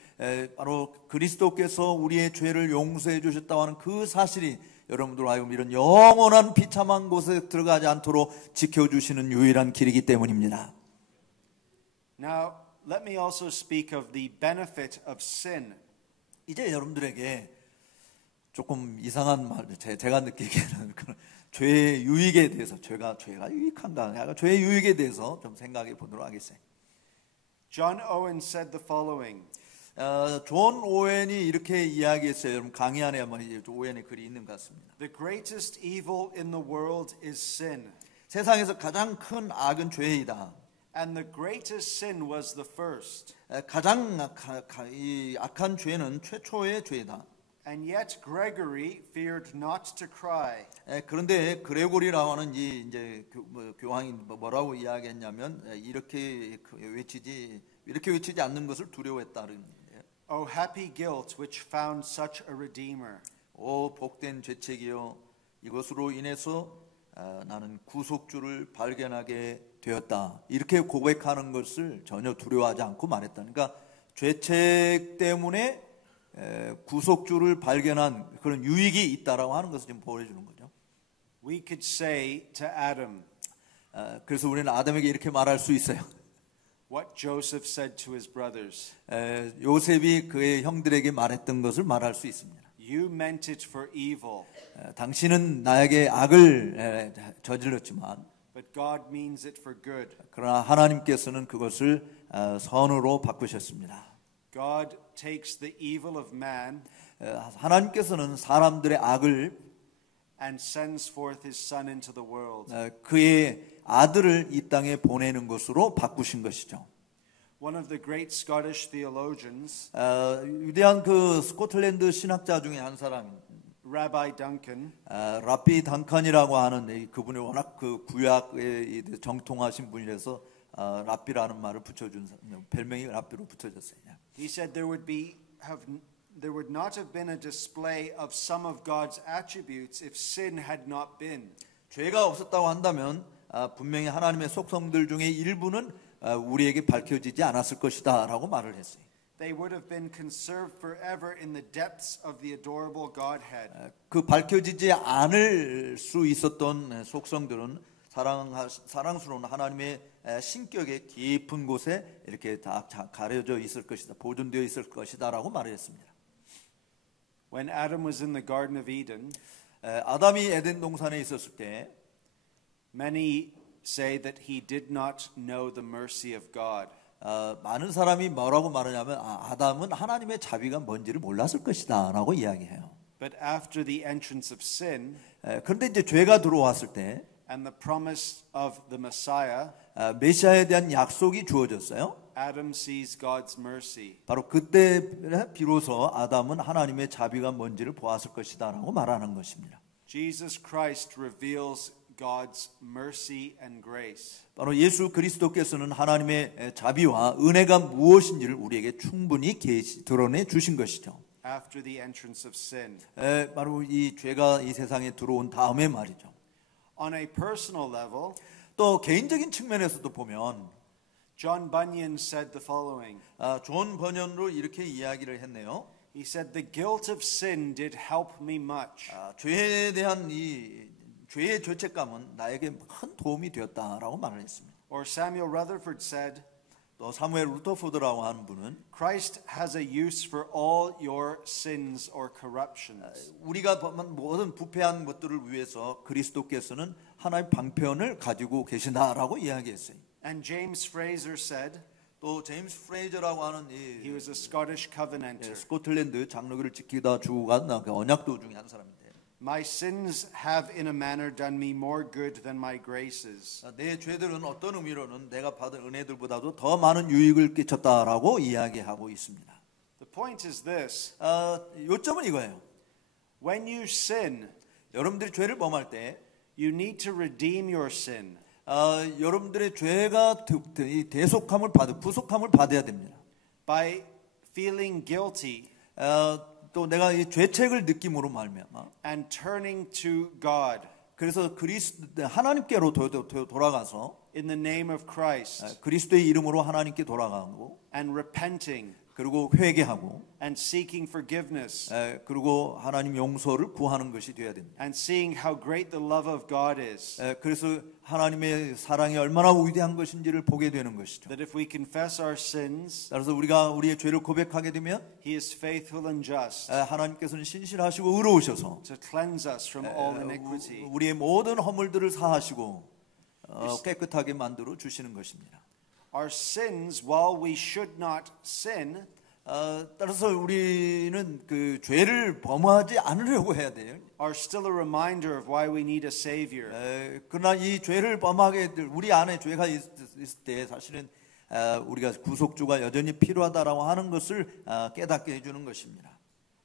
바로 그리스도께서 우리의 죄를 용서해 주셨다고 하는 그 사실이 여러분들 하여금 이런 영원한 비참한 곳에 들어가지 않도록 지켜주시는 유일한 길이기 때문입니다. Now, let me also speak of the benefit of sin. 이제 여러분들에게 조금 이상한 말, 제가 느끼기에는 죄의 유익에 대해서 죄가 유익한가? 죄의 유익에 대해서 좀 생각해 보도록 하겠어요. John Owen said the following. 존 오웬이 이렇게 이야기했어요. 여러분 강의 안에 한번 오웬의 글이 있는 것 같습니다. The greatest evil in the world is sin. 세상에서 가장 큰 악은 죄이다. And the greatest sin was the first. 가장 악한 죄는 최초의 죄이다. And yet Gregory feared not to cry. 그런데 그레고리라고 하는 이제 교황이 뭐라고 이야기했냐면 이렇게 외치지 않는 것을 두려워했다는. O happy guilt which found such a redeemer. 오 복된 죄책이여 이것으로 인해서 나는 구속주를 발견하게 되었다. 이렇게 고백하는 것을 전혀 두려워하지 않고 말했다. 그러니까 죄책 때문에 구속주를 발견한 그런 유익이 있다라고 하는 것을 좀 보여주는 거죠. We could say to Adam 그래서 우리는 아담에게 이렇게 말할 수 있어요. what Joseph said to his brothers. 요셉이 그의 형들에게 말했던 것을 말할 수 있습니다. You meant it for evil, 당신은 나에게 악을 저질렀지만 but God means it for good. 그러나 하나님께서는 그것을 선으로 바꾸셨습니다. God takes the evil of man 하나님께서는 사람들의 악을 and sends forth his son into the world. 그의 아들을 이 땅에 보내는 것으로 바꾸신 것이죠. One of the great Scottish theologians, 위대한 그 스코틀랜드 신학자 중에 한 사람, Rabbi Duncan, 라비 단칸이라고 하는 그분이 워낙 그 구약에 정통하신 분이라서 라비라는 말을 붙여준 별명이 라비로 붙여졌어요. he said there would not have been a display of some of God's attributes if sin had not been. 죄가 없었다고 한다면 분명히 하나님의 속성들 중에 일부는 우리에게 밝혀지지 않았을 것이다라고 말을 했어요. They would have been conserved forever in the depths of the adorable Godhead. 그 밝혀지지 않을 수 있었던 속성들은 사랑스러운 하나님의 신격의 깊은 곳에 이렇게 다 가려져 있을 것이다, 보존되어 있을 것이다라고 말을 했습니다. When Adam was in the Garden of Eden, 아담이 에덴 동산에 있었을 때 many say that he did not know the mercy of God. 많은 사람이 뭐라고 말하냐면 아담은 하나님의 자비가 뭔지를 몰랐을 것이다라고 이야기해요. But after the entrance of sin 그런데 이제 죄가 들어왔을 때 and the promise of the Messiah, 메시아에 대한 약속이 주어졌어요. Adam sees God's mercy. 바로 그때 비로소 아담은 하나님의 자비가 뭔지를 보았을 것이다라고 말하는 것입니다. Jesus Christ reveals God's mercy and grace. 바로 예수 그리스도께서는 하나님의 자비와 은혜가 무엇인지를 우리에게 충분히 드러내 주신 것이죠. After the entrance of sin. 바로 이 죄가 이 세상에 들어온 다음에 말이죠. On a personal level, 또 개인적인 측면에서도 보면 John Bunyan said the following. 존 번연으로 이렇게 이야기를 했네요. He said, "The guilt of sin did help me much." 죄에 대한 이 죄의 죄책감은 나에게 큰 도움이 되었다라고 말을 했습니다. Or Samuel Rutherford said, 또 사무엘 루터포드라고 하는 분은 Christ has a use for all your sins or corruptions. 우리가 모든 부패한 것들을 위해서 그리스도께서는 하나의 방편을 가지고 계신다라고 이야기했어요. And James Fraser said, 또 제임스 프레이저라고 하는 he was a Scottish covenanter. 스코틀랜드 장로교를 지키다 죽어간 언약도 중에 한 사람인데 My sins have in a manner done me more good than my graces. 내 죄들은 어떤 의미로는 내가 받은 은혜들보다도 더 많은 유익을 끼쳤다라고 이야기하고 있습니다. The point is this. 요점은 이거예요. When you sin, 여러분들이 죄를 범할 때 you need to redeem your sin. 여러분들의 죄가 대속함을 구속함을 받아야 됩니다. By feeling guilty 또 내가 이 죄책을 느낌으로 말미암아 and turning to God 그래서 하나님께로 돌아가서 in the name of Christ 그리스도의 이름으로 하나님께 돌아가고 and repenting 그리고 회개하고 and seeking forgiveness 그리고 하나님 용서를 구하는 것이 되어야 됩니다. and seeing how great the love of God is. 그래서 하나님의 사랑이 얼마나 위대한 것인지를 보게 되는 것이죠. That if we confess our sins, 따라서 우리가 우리의 죄를 고백하게 되면 He is faithful and just 하나님께서는 신실하시고 의로우셔서 to cleanse us from all iniquity. 우리의 모든 허물들을 사하시고 깨끗하게 만들어 주시는 것입니다. Our sins, while we should not sin, 따라서 우리는 그 죄를 범하지 않으려고 해야 돼요. are still a reminder of why we need a savior. 그러나 이 죄를 범하게 될 우리 안에 죄가 있을 때 사실은 우리가 구속주가 여전히 필요하다라고 하는 것을 깨닫게 해주는 것입니다.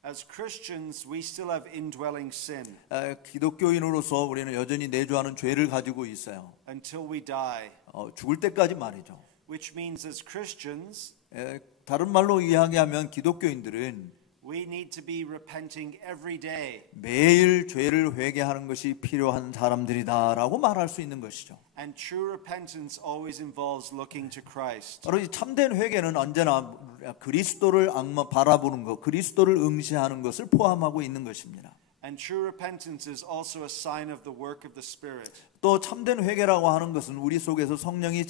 As Christians, we still have indwelling sin 기독교인으로서 우리는 여전히 내주하는 죄를 가지고 있어요. until we die. 죽을 때까지 말이죠. Which means as Christians, 다른 말로 이야기하면 기독교인들은 We need to be repenting every day. 매일 죄를 회개하는 것이 필요한 사람들이다라고 말할 수 있는 것이죠. And true repentance always involves looking to Christ. 바로 이 참된 회개는 언제나 그리스도를 바라보는 것, 그리스도를 응시하는 것을 포함하고 있는 것입니다. And true repentance is also a sign of the work of the Spirit. 또 참된 회개라고 하는 것은 우리 속에서 성령이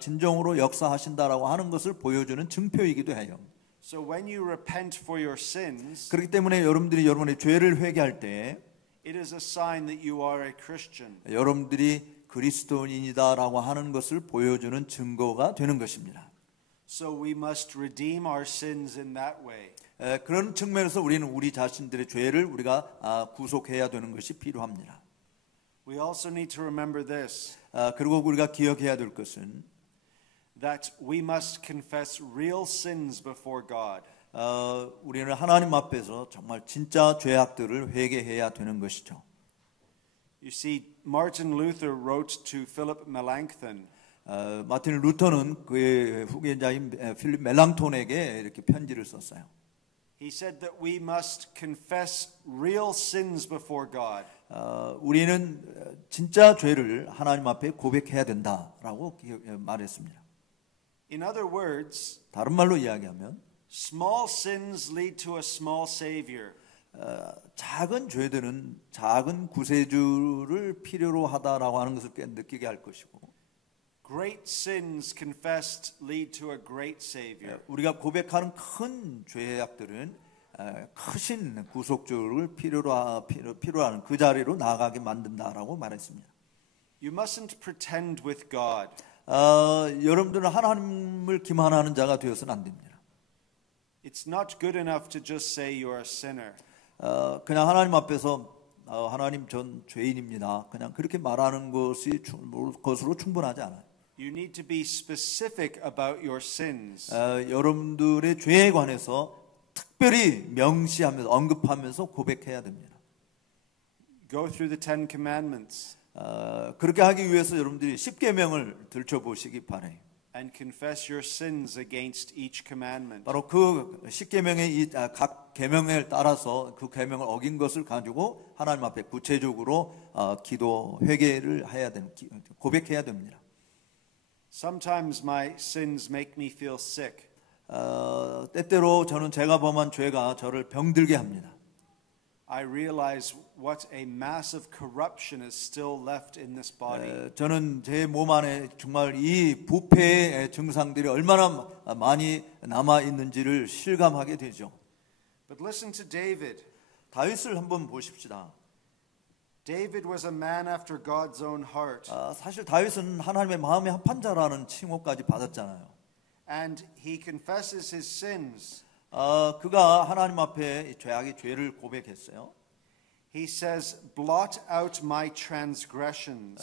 진정으로 역사하신다라고 하는 것을 보여주는 증표이기도 해요. So when you repent for your sins, 그렇기 때문에 여러분들이 여러분의 죄를 회개할 때 it is a sign that you are a Christian. 여러분들이 그리스도인이다라고 하는 것을 보여주는 증거가 되는 것입니다. So we must redeem our sins in that way. 그런 측면에서 우리는 우리 자신들의 죄를 우리가 구속해야 되는 것이 필요합니다. We also need to remember this. 그리고 우리가 기억해야 될 것은 That we must confess real sins before God. 우리는 하나님 앞에서 정말 진짜 죄악들을 회개해야 되는 것이죠. You see, Martin Luther wrote to Philip Melanchthon. 마틴 루터는 그의 후계자인 필립 멜랑톤에게 이렇게 편지를 썼어요. He said that we must confess real sins before God. 우리는 진짜 죄를 하나님 앞에 고백해야 된다라고 말했습니다. In other words, 다른 말로 이야기하면 small sins lead to a small savior. 작은 죄들은 작은 구세주를 필요로 하다라고 하는 것을 느끼게 할 것이고 Great sins confessed lead to a great savior. 우리가 고백하는 큰 죄악들은 크신 구속주를 필요로 하는 그 자리로 나아가게 만든다라고 말했습니다. You mustn't pretend with God. 여러분들은 하나님을 기만하는 자가 되어서는 안 됩니다. It's not good enough to just say you're a sinner. 그냥 하나님 앞에서 하나님 전 죄인입니다. 그냥 그렇게 말하는 것으로 충분하지 않아요. You need to be specific about your sins. 여러분들의 죄에 관해서 특별히 명시하면서 언급하면서 고백해야 됩니다. Go through the Ten Commandments. 그렇게 하기 위해서 여러분들이 10계명을 들춰보시기 바라요. And confess your sins against each commandment. 바로 그 10계명의 각 계명에 따라서 그 계명을 어긴 것을 가지고 하나님 앞에 구체적으로 기도 회개를 해야 되는 고백해야 됩니다. Sometimes my sins make me feel sick. 때때로 저는 제가 범한 죄가 저를 병들게 합니다. I realize what a massive corruption is still left in this body. 저는 제 몸 안에 정말 이 부패의 증상들이 얼마나 많이 남아 있는지를 실감하게 되죠. But listen to David. 다윗을 한번 보십시다. David was a man after God's own heart. 사실 다윗은 하나님의 마음에 합한 자라는 칭호까지 받았잖아요. And he confesses his sins. 그가 하나님 앞에 죄악의 죄를 고백했어요. He says, blot out my transgressions.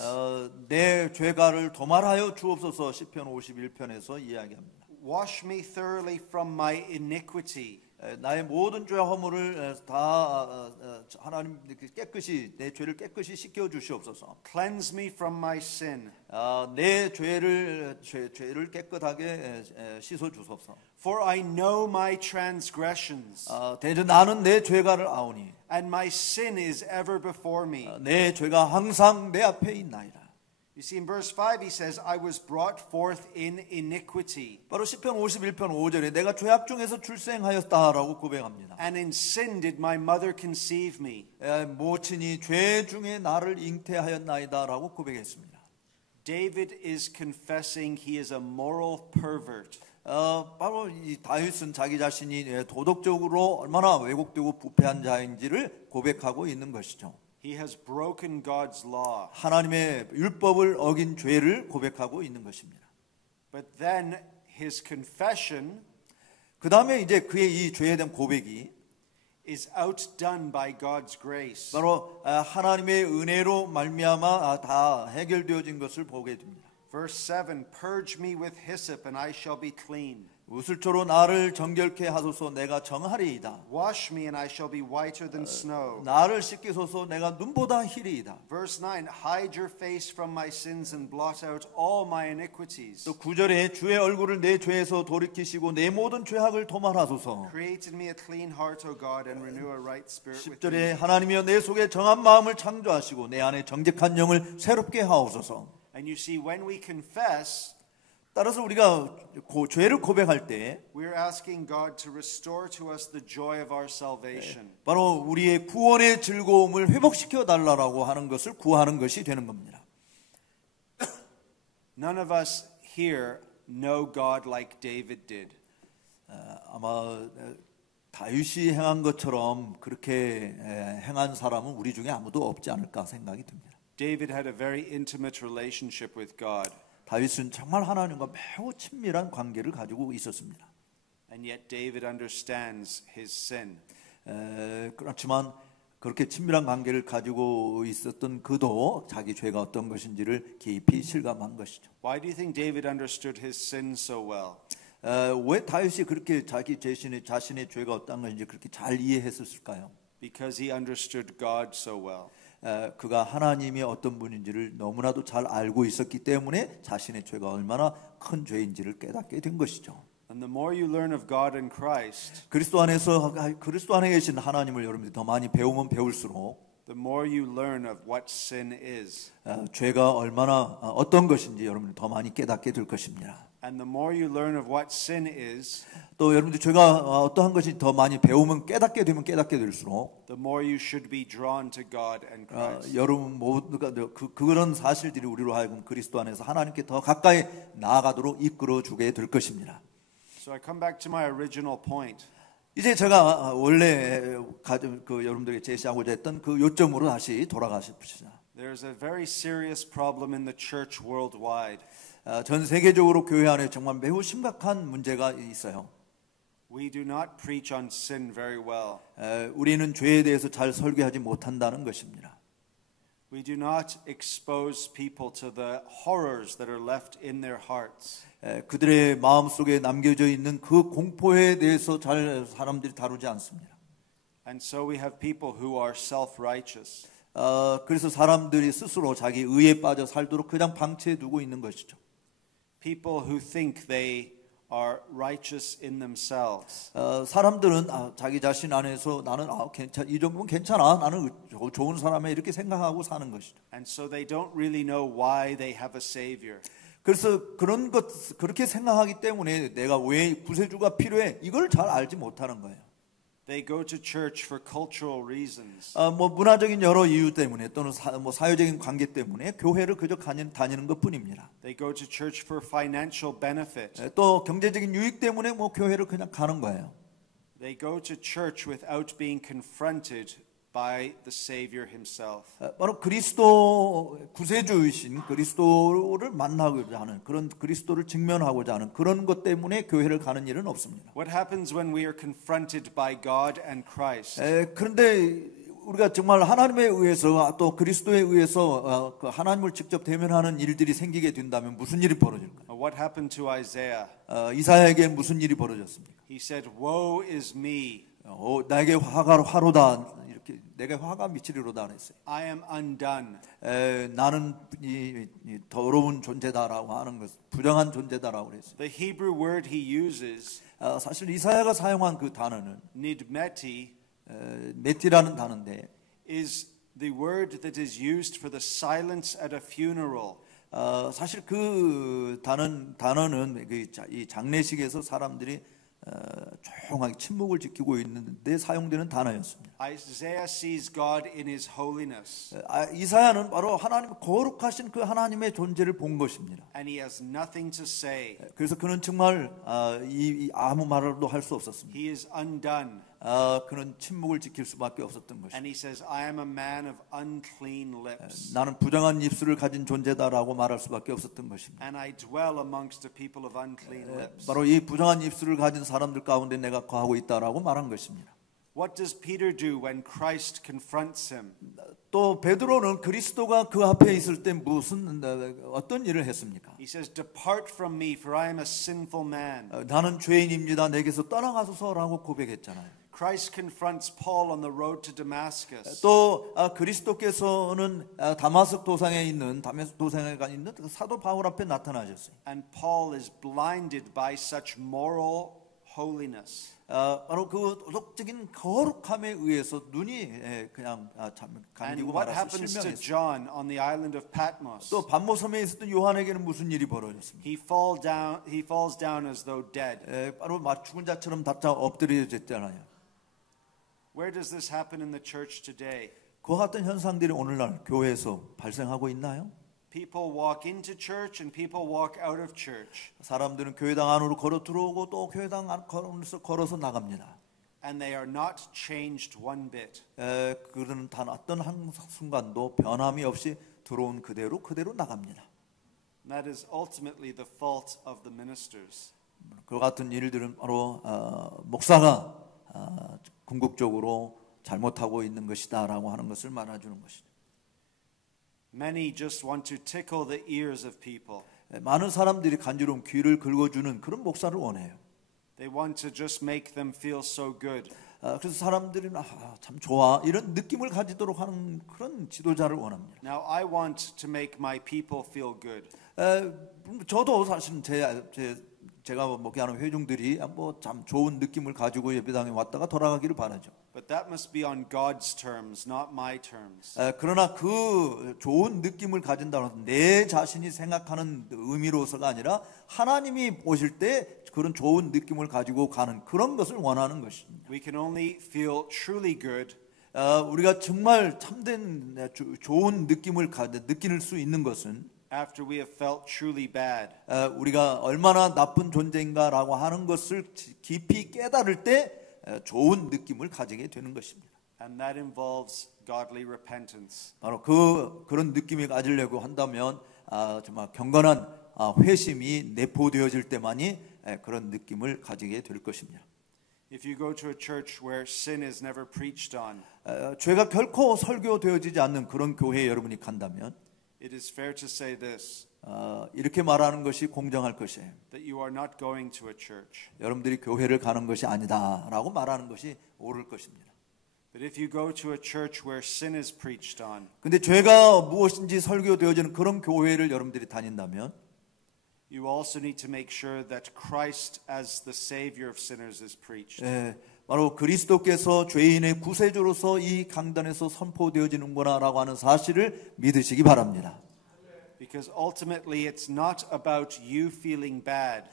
내 죄가를 도말하여 주옵소서 시편 51편에서 이야기합니다. Wash me thoroughly from my iniquity. 나의 모든 죄와 허물을 다 하나님 깨끗이 내 죄를 깨끗이 씻겨 주시옵소서. Cleanse me from my sin. 내 죄를 깨끗하게 씻어 주소서. For I know my transgressions. 대저 나는 내 죄가를 아오니. And my sin is ever before me. 내 죄가 항상 내 앞에 있나이다. You see, in verse 5 he says, I was brought forth in iniquity. 바로 시편 51편 5절에 내가 죄악 중에서 출생하였다라고 고백합니다. And in sin did my mother conceive me. 모친이 죄 중에 나를 잉태하였나이다라고 고백했습니다. David is confessing he is a moral pervert. 바로 이 다윗은 자기 자신이 도덕적으로 얼마나 왜곡되고 부패한 자인지를 고백하고 있는 것이죠. He has broken God's law. 하나님의 율법을 어긴 죄를 고백하고 있는 것입니다. But then his confession 그 다음에 이제 그의 이 죄에 대한 고백이 is outdone by God's grace. 바로 하나님의 은혜로 말미암아 다 해결되어진 것을 보게 됩니다. Verse 7, purge me with hyssop and I shall be clean. 우슬초로 나를 정결케 하소서 내가 정하리이다. Wash me and I shall be whiter than snow. 나를 씻기소서 내가 눈보다 희리이다. Verse 9, hide your face from my sins and blot out all my iniquities. 또 9절에 주의 얼굴을 내 죄에서 돌이키시고 내 모든 죄악을 도말하소서. Create in me a clean heart, O God, and renew a right spirit within 10절에 me. 하나님이여 내 속에 정한 마음을 창조하시고 내 안에 정직한 영을 새롭게 하옵소서. And you see, when we confess, 따라서 우리가 죄를 고백할 때 we're asking God to restore to us the joy of our salvation. 바로 우리의 구원의 즐거움을 회복시켜 달라고 하는 것을 구하는 것이 되는 겁니다. None of us here know God like David did. 아마 다윗이 행한 것처럼 그렇게 행한 사람은 우리 중에 아무도 없지 않을까 생각이 듭니다. David had a very intimate relationship with God. 다윗은 정말 하나님과 매우 친밀한 관계를 가지고 있었습니다. And yet David understands his sin. 그렇지만 그렇게 친밀한 관계를 가지고 있었던 그도 자기 죄가 어떤 것인지를 깊이 실감한 것이죠. Why do you think David understood his sin so well? 왜 다윗이 그렇게 자기 자신의 죄가 어떤 것인지 그렇게 잘 이해했었을까요? Because he understood God so well. 그가 하나님이 어떤 분인지를 너무나도 잘 알고 있었기 때문에 자신의 죄가 얼마나 큰 죄인지를 깨닫게 된 것이죠. And the more you learn of God in Christ, 그리스도 안에 계신 하나님을 여러분들이 더 많이 배우면 배울수록 the more you learn of what sin is. 죄가 얼마나 어떤 것인지 여러분들이 더 많이 깨닫게 될 것입니다. And the more you learn of what sin is, 또 여러분들 죄가 어떠한 것이 더 많이 배우면 깨닫게 되면 깨닫게 될수록 the more you should be drawn to God and Christ. 여러분 모두가 그런 사실들이 우리로 하여금 그리스도 안에서 하나님께 더 가까이 나아가도록 이끌어 주게 될 것입니다. So I come back to my original point. 이제 제가 원래 여러분들에게 제시하고자 했던 그 요점으로 다시 돌아가십시다. There's a very serious problem in the church worldwide. 전 세계적으로 교회 안에 정말 매우 심각한 문제가 있어요. We do not preach on sin very well. 우리는 죄에 대해서 잘 설교하지 못한다는 것입니다. We do not expose people to the horrors that are left in their hearts. 그들의 마음속에 남겨져 있는 그 공포에 대해서 잘 사람들이 다루지 않습니다. And so we have people who are self-righteous. 그래서 사람들이 스스로 자기 의에 빠져 살도록 그냥 방치해 두고 있는 것이죠. People who think they are righteous in themselves. 사람들은 자기 자신 안에서 나는 이 정도면 괜찮아. 나는 좋은 사람이야 이렇게 생각하고 사는 것이죠. And so they don't really know why they have a savior. 그래서 그렇게 생각하기 때문에 내가 왜 구세주가 필요해? 이걸 잘 알지 못하는 거예요. They go to church for cultural reasons. 문화적인 여러 이유 때문에 또는 사회적인 관계 때문에 교회를 그저 다니는 것뿐입니다. They go to church for financial benefit. 또 경제적인 유익 때문에 교회를 그냥 가는 거예요. They go to church without being confronted by the Savior himself. 바로 그리스도 구세주이신 그리스도를 만나고자 하는 그런 그리스도를 직면하고자 하는 그런 것 때문에 교회를 가는 일은 없습니다. What happens when we are confronted by God and Christ? 그런데 우리가 정말 하나님에 의해서 또 그리스도에 의해서 하나님을 직접 대면하는 일들이 생기게 된다면 무슨 일이 벌어질까요? What happened to Isaiah? 이사야에게 무슨 일이 벌어졌습니까? He said, "Woe is me. 나에게 화로다 이렇게 내게 화가 미치리로다 그랬어요. I am undone." 나는 이 더러운 존재다라고 하는 것, 부정한 존재다라고 그랬어요. The Hebrew word he uses, 사실 이사야가 사용한 그 단어는 nidmeti, 메티라는 단어인데, is the word that is used for the silence at a funeral. 사실 그 단어는 이 장례식에서 사람들이 조용하게 침묵을 지키고 있는데 사용되는 단어였습니다. Isaiah sees God in his holiness. 이사야는 바로 하나님 거룩하신 그 하나님의 존재를 본 것입니다. And he has nothing to say. 그래서 그는 정말 아무 말도 할 수 없었습니다. He is undone. 그는 침묵을 지킬 수밖에 없었던 것입니다. And he says, "I am a man of unclean lips." 나는 부정한 입술을 가진 존재다라고 말할 수밖에 없었던 것입니다. And I dwell amongst a people of unclean lips. 바로 이 부정한 입술을 가진 사람들 가운데 내가 거하고 있다라고 말한 것입니다. What does Peter do when Christ confronts him? 또 베드로는 그리스도가 그 앞에 있을 때 어떤 일을 했습니까? He says, "Depart from me, for I am a sinful man." 나는 죄인입니다. 내게서 떠나가소서라고 고백했잖아요. Christ confronts Paul on the road to Damascus. 또 그리스도께서는 다마스크 도상에 있는 사도 바울 앞에 나타나셨어요. And Paul is blinded by such moral holiness. 바로 그 도덕적인 거룩함에 의해서 눈이 그냥 And 감기고 what 말아서 happens to 실명했어요. John on the island of Patmos? 또 반모섬에 있었던 요한에게는 무슨 일이 벌어졌습니까? He falls down as though dead. 바로 죽은 자처럼 다짜 엎드려졌잖아요. Where does this happen in the church today? 그와 같은 현상들이 오늘날 교회에서 발생하고 있나요? People walk into church and people walk out of church. 사람들은 교회당 안으로 걸어 들어오고 또 교회당 안에서 걸어서 나갑니다. And they are not changed one bit. 그들은 단 어떤 한 순간도 변함이 없이 들어온 그대로 나갑니다. That is ultimately the fault of the ministers. 그 같은 일들은 바로 목사가 궁극적으로 잘못하고 있는 것이다라고 하는 것을 말해주는 것이죠. Many just want to tickle the ears of people. 많은 사람들이 간지러운 귀를 긁어주는 그런 목사를 원해요. They want to just make them feel so good. 그래서 사람들이 참 좋아 이런 느낌을 가지도록 하는 그런 지도자를 원합니다. Now I want to make my people feel good. 저도 사실은 제가 목회하는 회중들이 뭐 참 좋은 느낌을 가지고 예배당에 왔다가 돌아가기를 바라죠. But that must be on God's terms, not my terms. 그러나 그 좋은 느낌을 가진다는 것은 내 자신이 생각하는 의미로서가 아니라 하나님이 보실 때 그런 좋은 느낌을 가지고 가는 그런 것을 원하는 것입니다. We can only feel truly good 우리가 정말 참된 좋은 느낌을 느낄 수 있는 것은 after we have felt truly bad. 우리가 얼마나 나쁜 존재인가라고 하는 것을 깊이 깨달을 때 좋은 느낌을 가지게 되는 것입니다. And that involves godly repentance. 바로 그런 느낌을 가지려고 한다면 정말 경건한 회심이 내포되어질 때만이 그런 느낌을 가지게 될 것입니다. If you go to a church where sin is never preached on, 죄가 결코 설교되어지지 않는 그런 교회에 여러분이 간다면 it is fair to say this, 이렇게 말하는 것이 공정할 것이에요. that you are not going to a church. 여러분들이 교회를 가는 것이 아니다라고 말하는 것이 옳을 것입니다. But if you go to a church where sin is preached on, 근데 죄가 무엇인지 설교되어지는 그런 교회를 여러분들이 다닌다면 you also need to make sure that Christ as the Savior of sinners is preached. 바로 그리스도께서 죄인의 구세주로서 이 강단에서 선포되어지는구나라고 하는 사실을 믿으시기 바랍니다. Because ultimately it's not about you feeling bad.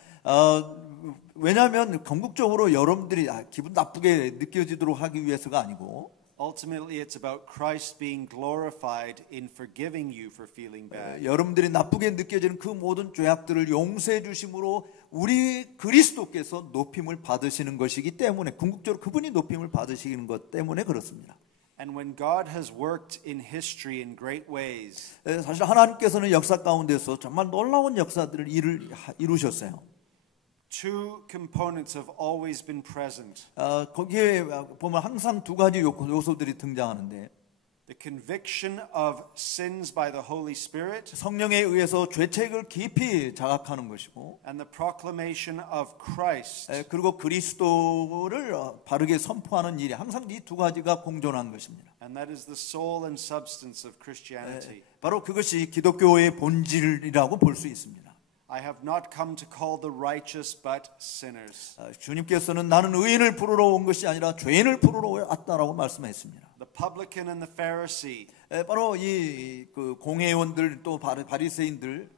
왜냐하면 궁극적으로 여러분들이 기분 나쁘게 느껴지도록 하기 위해서가 아니고 Ultimately it's about Christ being glorified in forgiving you for feeling bad. 여러분들이 나쁘게 느껴지는 그 모든 죄악들을 용서해 주심으로 우리 그리스도께서 높임을 받으시는 것이기 때문에 궁극적으로 그분이 높임을 받으시는 것 때문에 그렇습니다. And when God has worked in history in great ways, 사실 하나님께서는 역사 가운데서 정말 놀라운 역사들을 이루셨어요. two components have always been present. 거기에 보면 항상 두 가지 요소들이 등장하는데 The conviction of sins by the Holy Spirit 성령에 의해서 죄책을 깊이 자각하는 것이고 and the proclamation of Christ. 그리고 그리스도를 바르게 선포하는 일이 항상 이 두 가지가 공존한 것입니다. And that is the soul and substance of Christianity. 바로 그것이 기독교의 본질이라고 볼 수 있습니다. I have not come to call the righteous but sinners. 주님께서는 나는 의인을 부르러 온 것이 아니라 죄인을 부르러 왔다라고 말씀했습니다. The publican and the Pharisee. 바로 이 공회원들 또 바리새인들,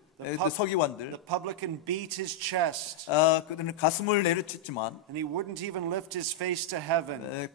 서기관들. The publican beat his chest. 그들은 가슴을 내려쳤지만, and he wouldn't even lift his face to heaven.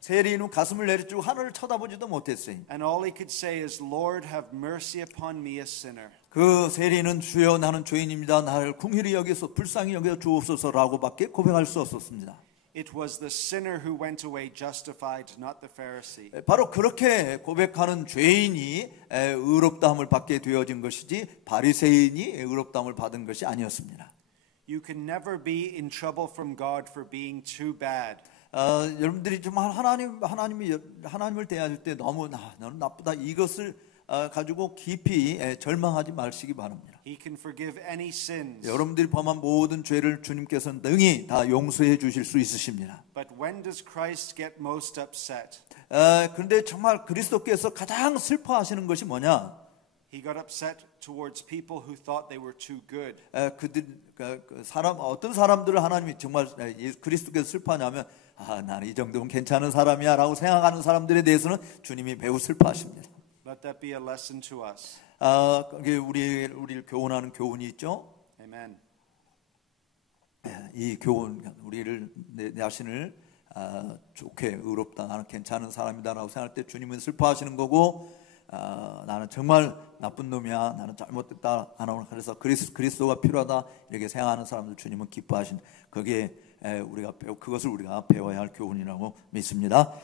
세리는 가슴을 내려치고 하늘을 쳐다보지도 못했어요. And all he could say is, Lord, have mercy upon me, a sinner. 그 세리는 주여 나는 죄인입니다. 나를 긍휼히 여기서 불쌍히 여겨 주옵소서라고밖에 고백할 수 없었습니다. It was the sinner who went away justified, not the Pharisee. 바로 그렇게 고백하는 죄인이 의롭다함을 받게 되어진 것이지 바리새인이 의롭다함을 받은 것이 아니었습니다. You can never be in trouble from God for being too bad. 여러분들이 좀 하나님을 대할 때 너무 너는 나쁘다 이것을 가지고 깊이 절망하지 마시기 바랍니다. He can forgive any sins. 여러분들이 범한 모든 죄를 주님께서 능히 다 용서해 주실 수 있으십니다. But when does Christ get most upset? 그런데 정말 그리스도께서 가장 슬퍼하시는 것이 뭐냐? He got upset towards people who thought they were too good. 어떤 사람들을 하나님이 정말 그리스도께서 슬퍼하냐면 나는 이 정도면 괜찮은 사람이야라고 생각하는 사람들에 대해서는 주님이 매우 슬퍼하십니다. Let that be a lesson to us. 그게 우리를 교훈하는 교훈이 있죠. Amen. 이 교훈 우리를 내 자신을 좋게 의롭다 나는 괜찮은 사람이다라고 생각할 때 주님은 슬퍼하시는 거고 나는 정말 나쁜 놈이야 나는 잘못됐다 하나님 그래서 그리스도가 필요하다 이렇게 생각하는 사람들 주님은 기뻐하신 그게 그것을 우리가 배워야 할 교훈이라고 믿습니다.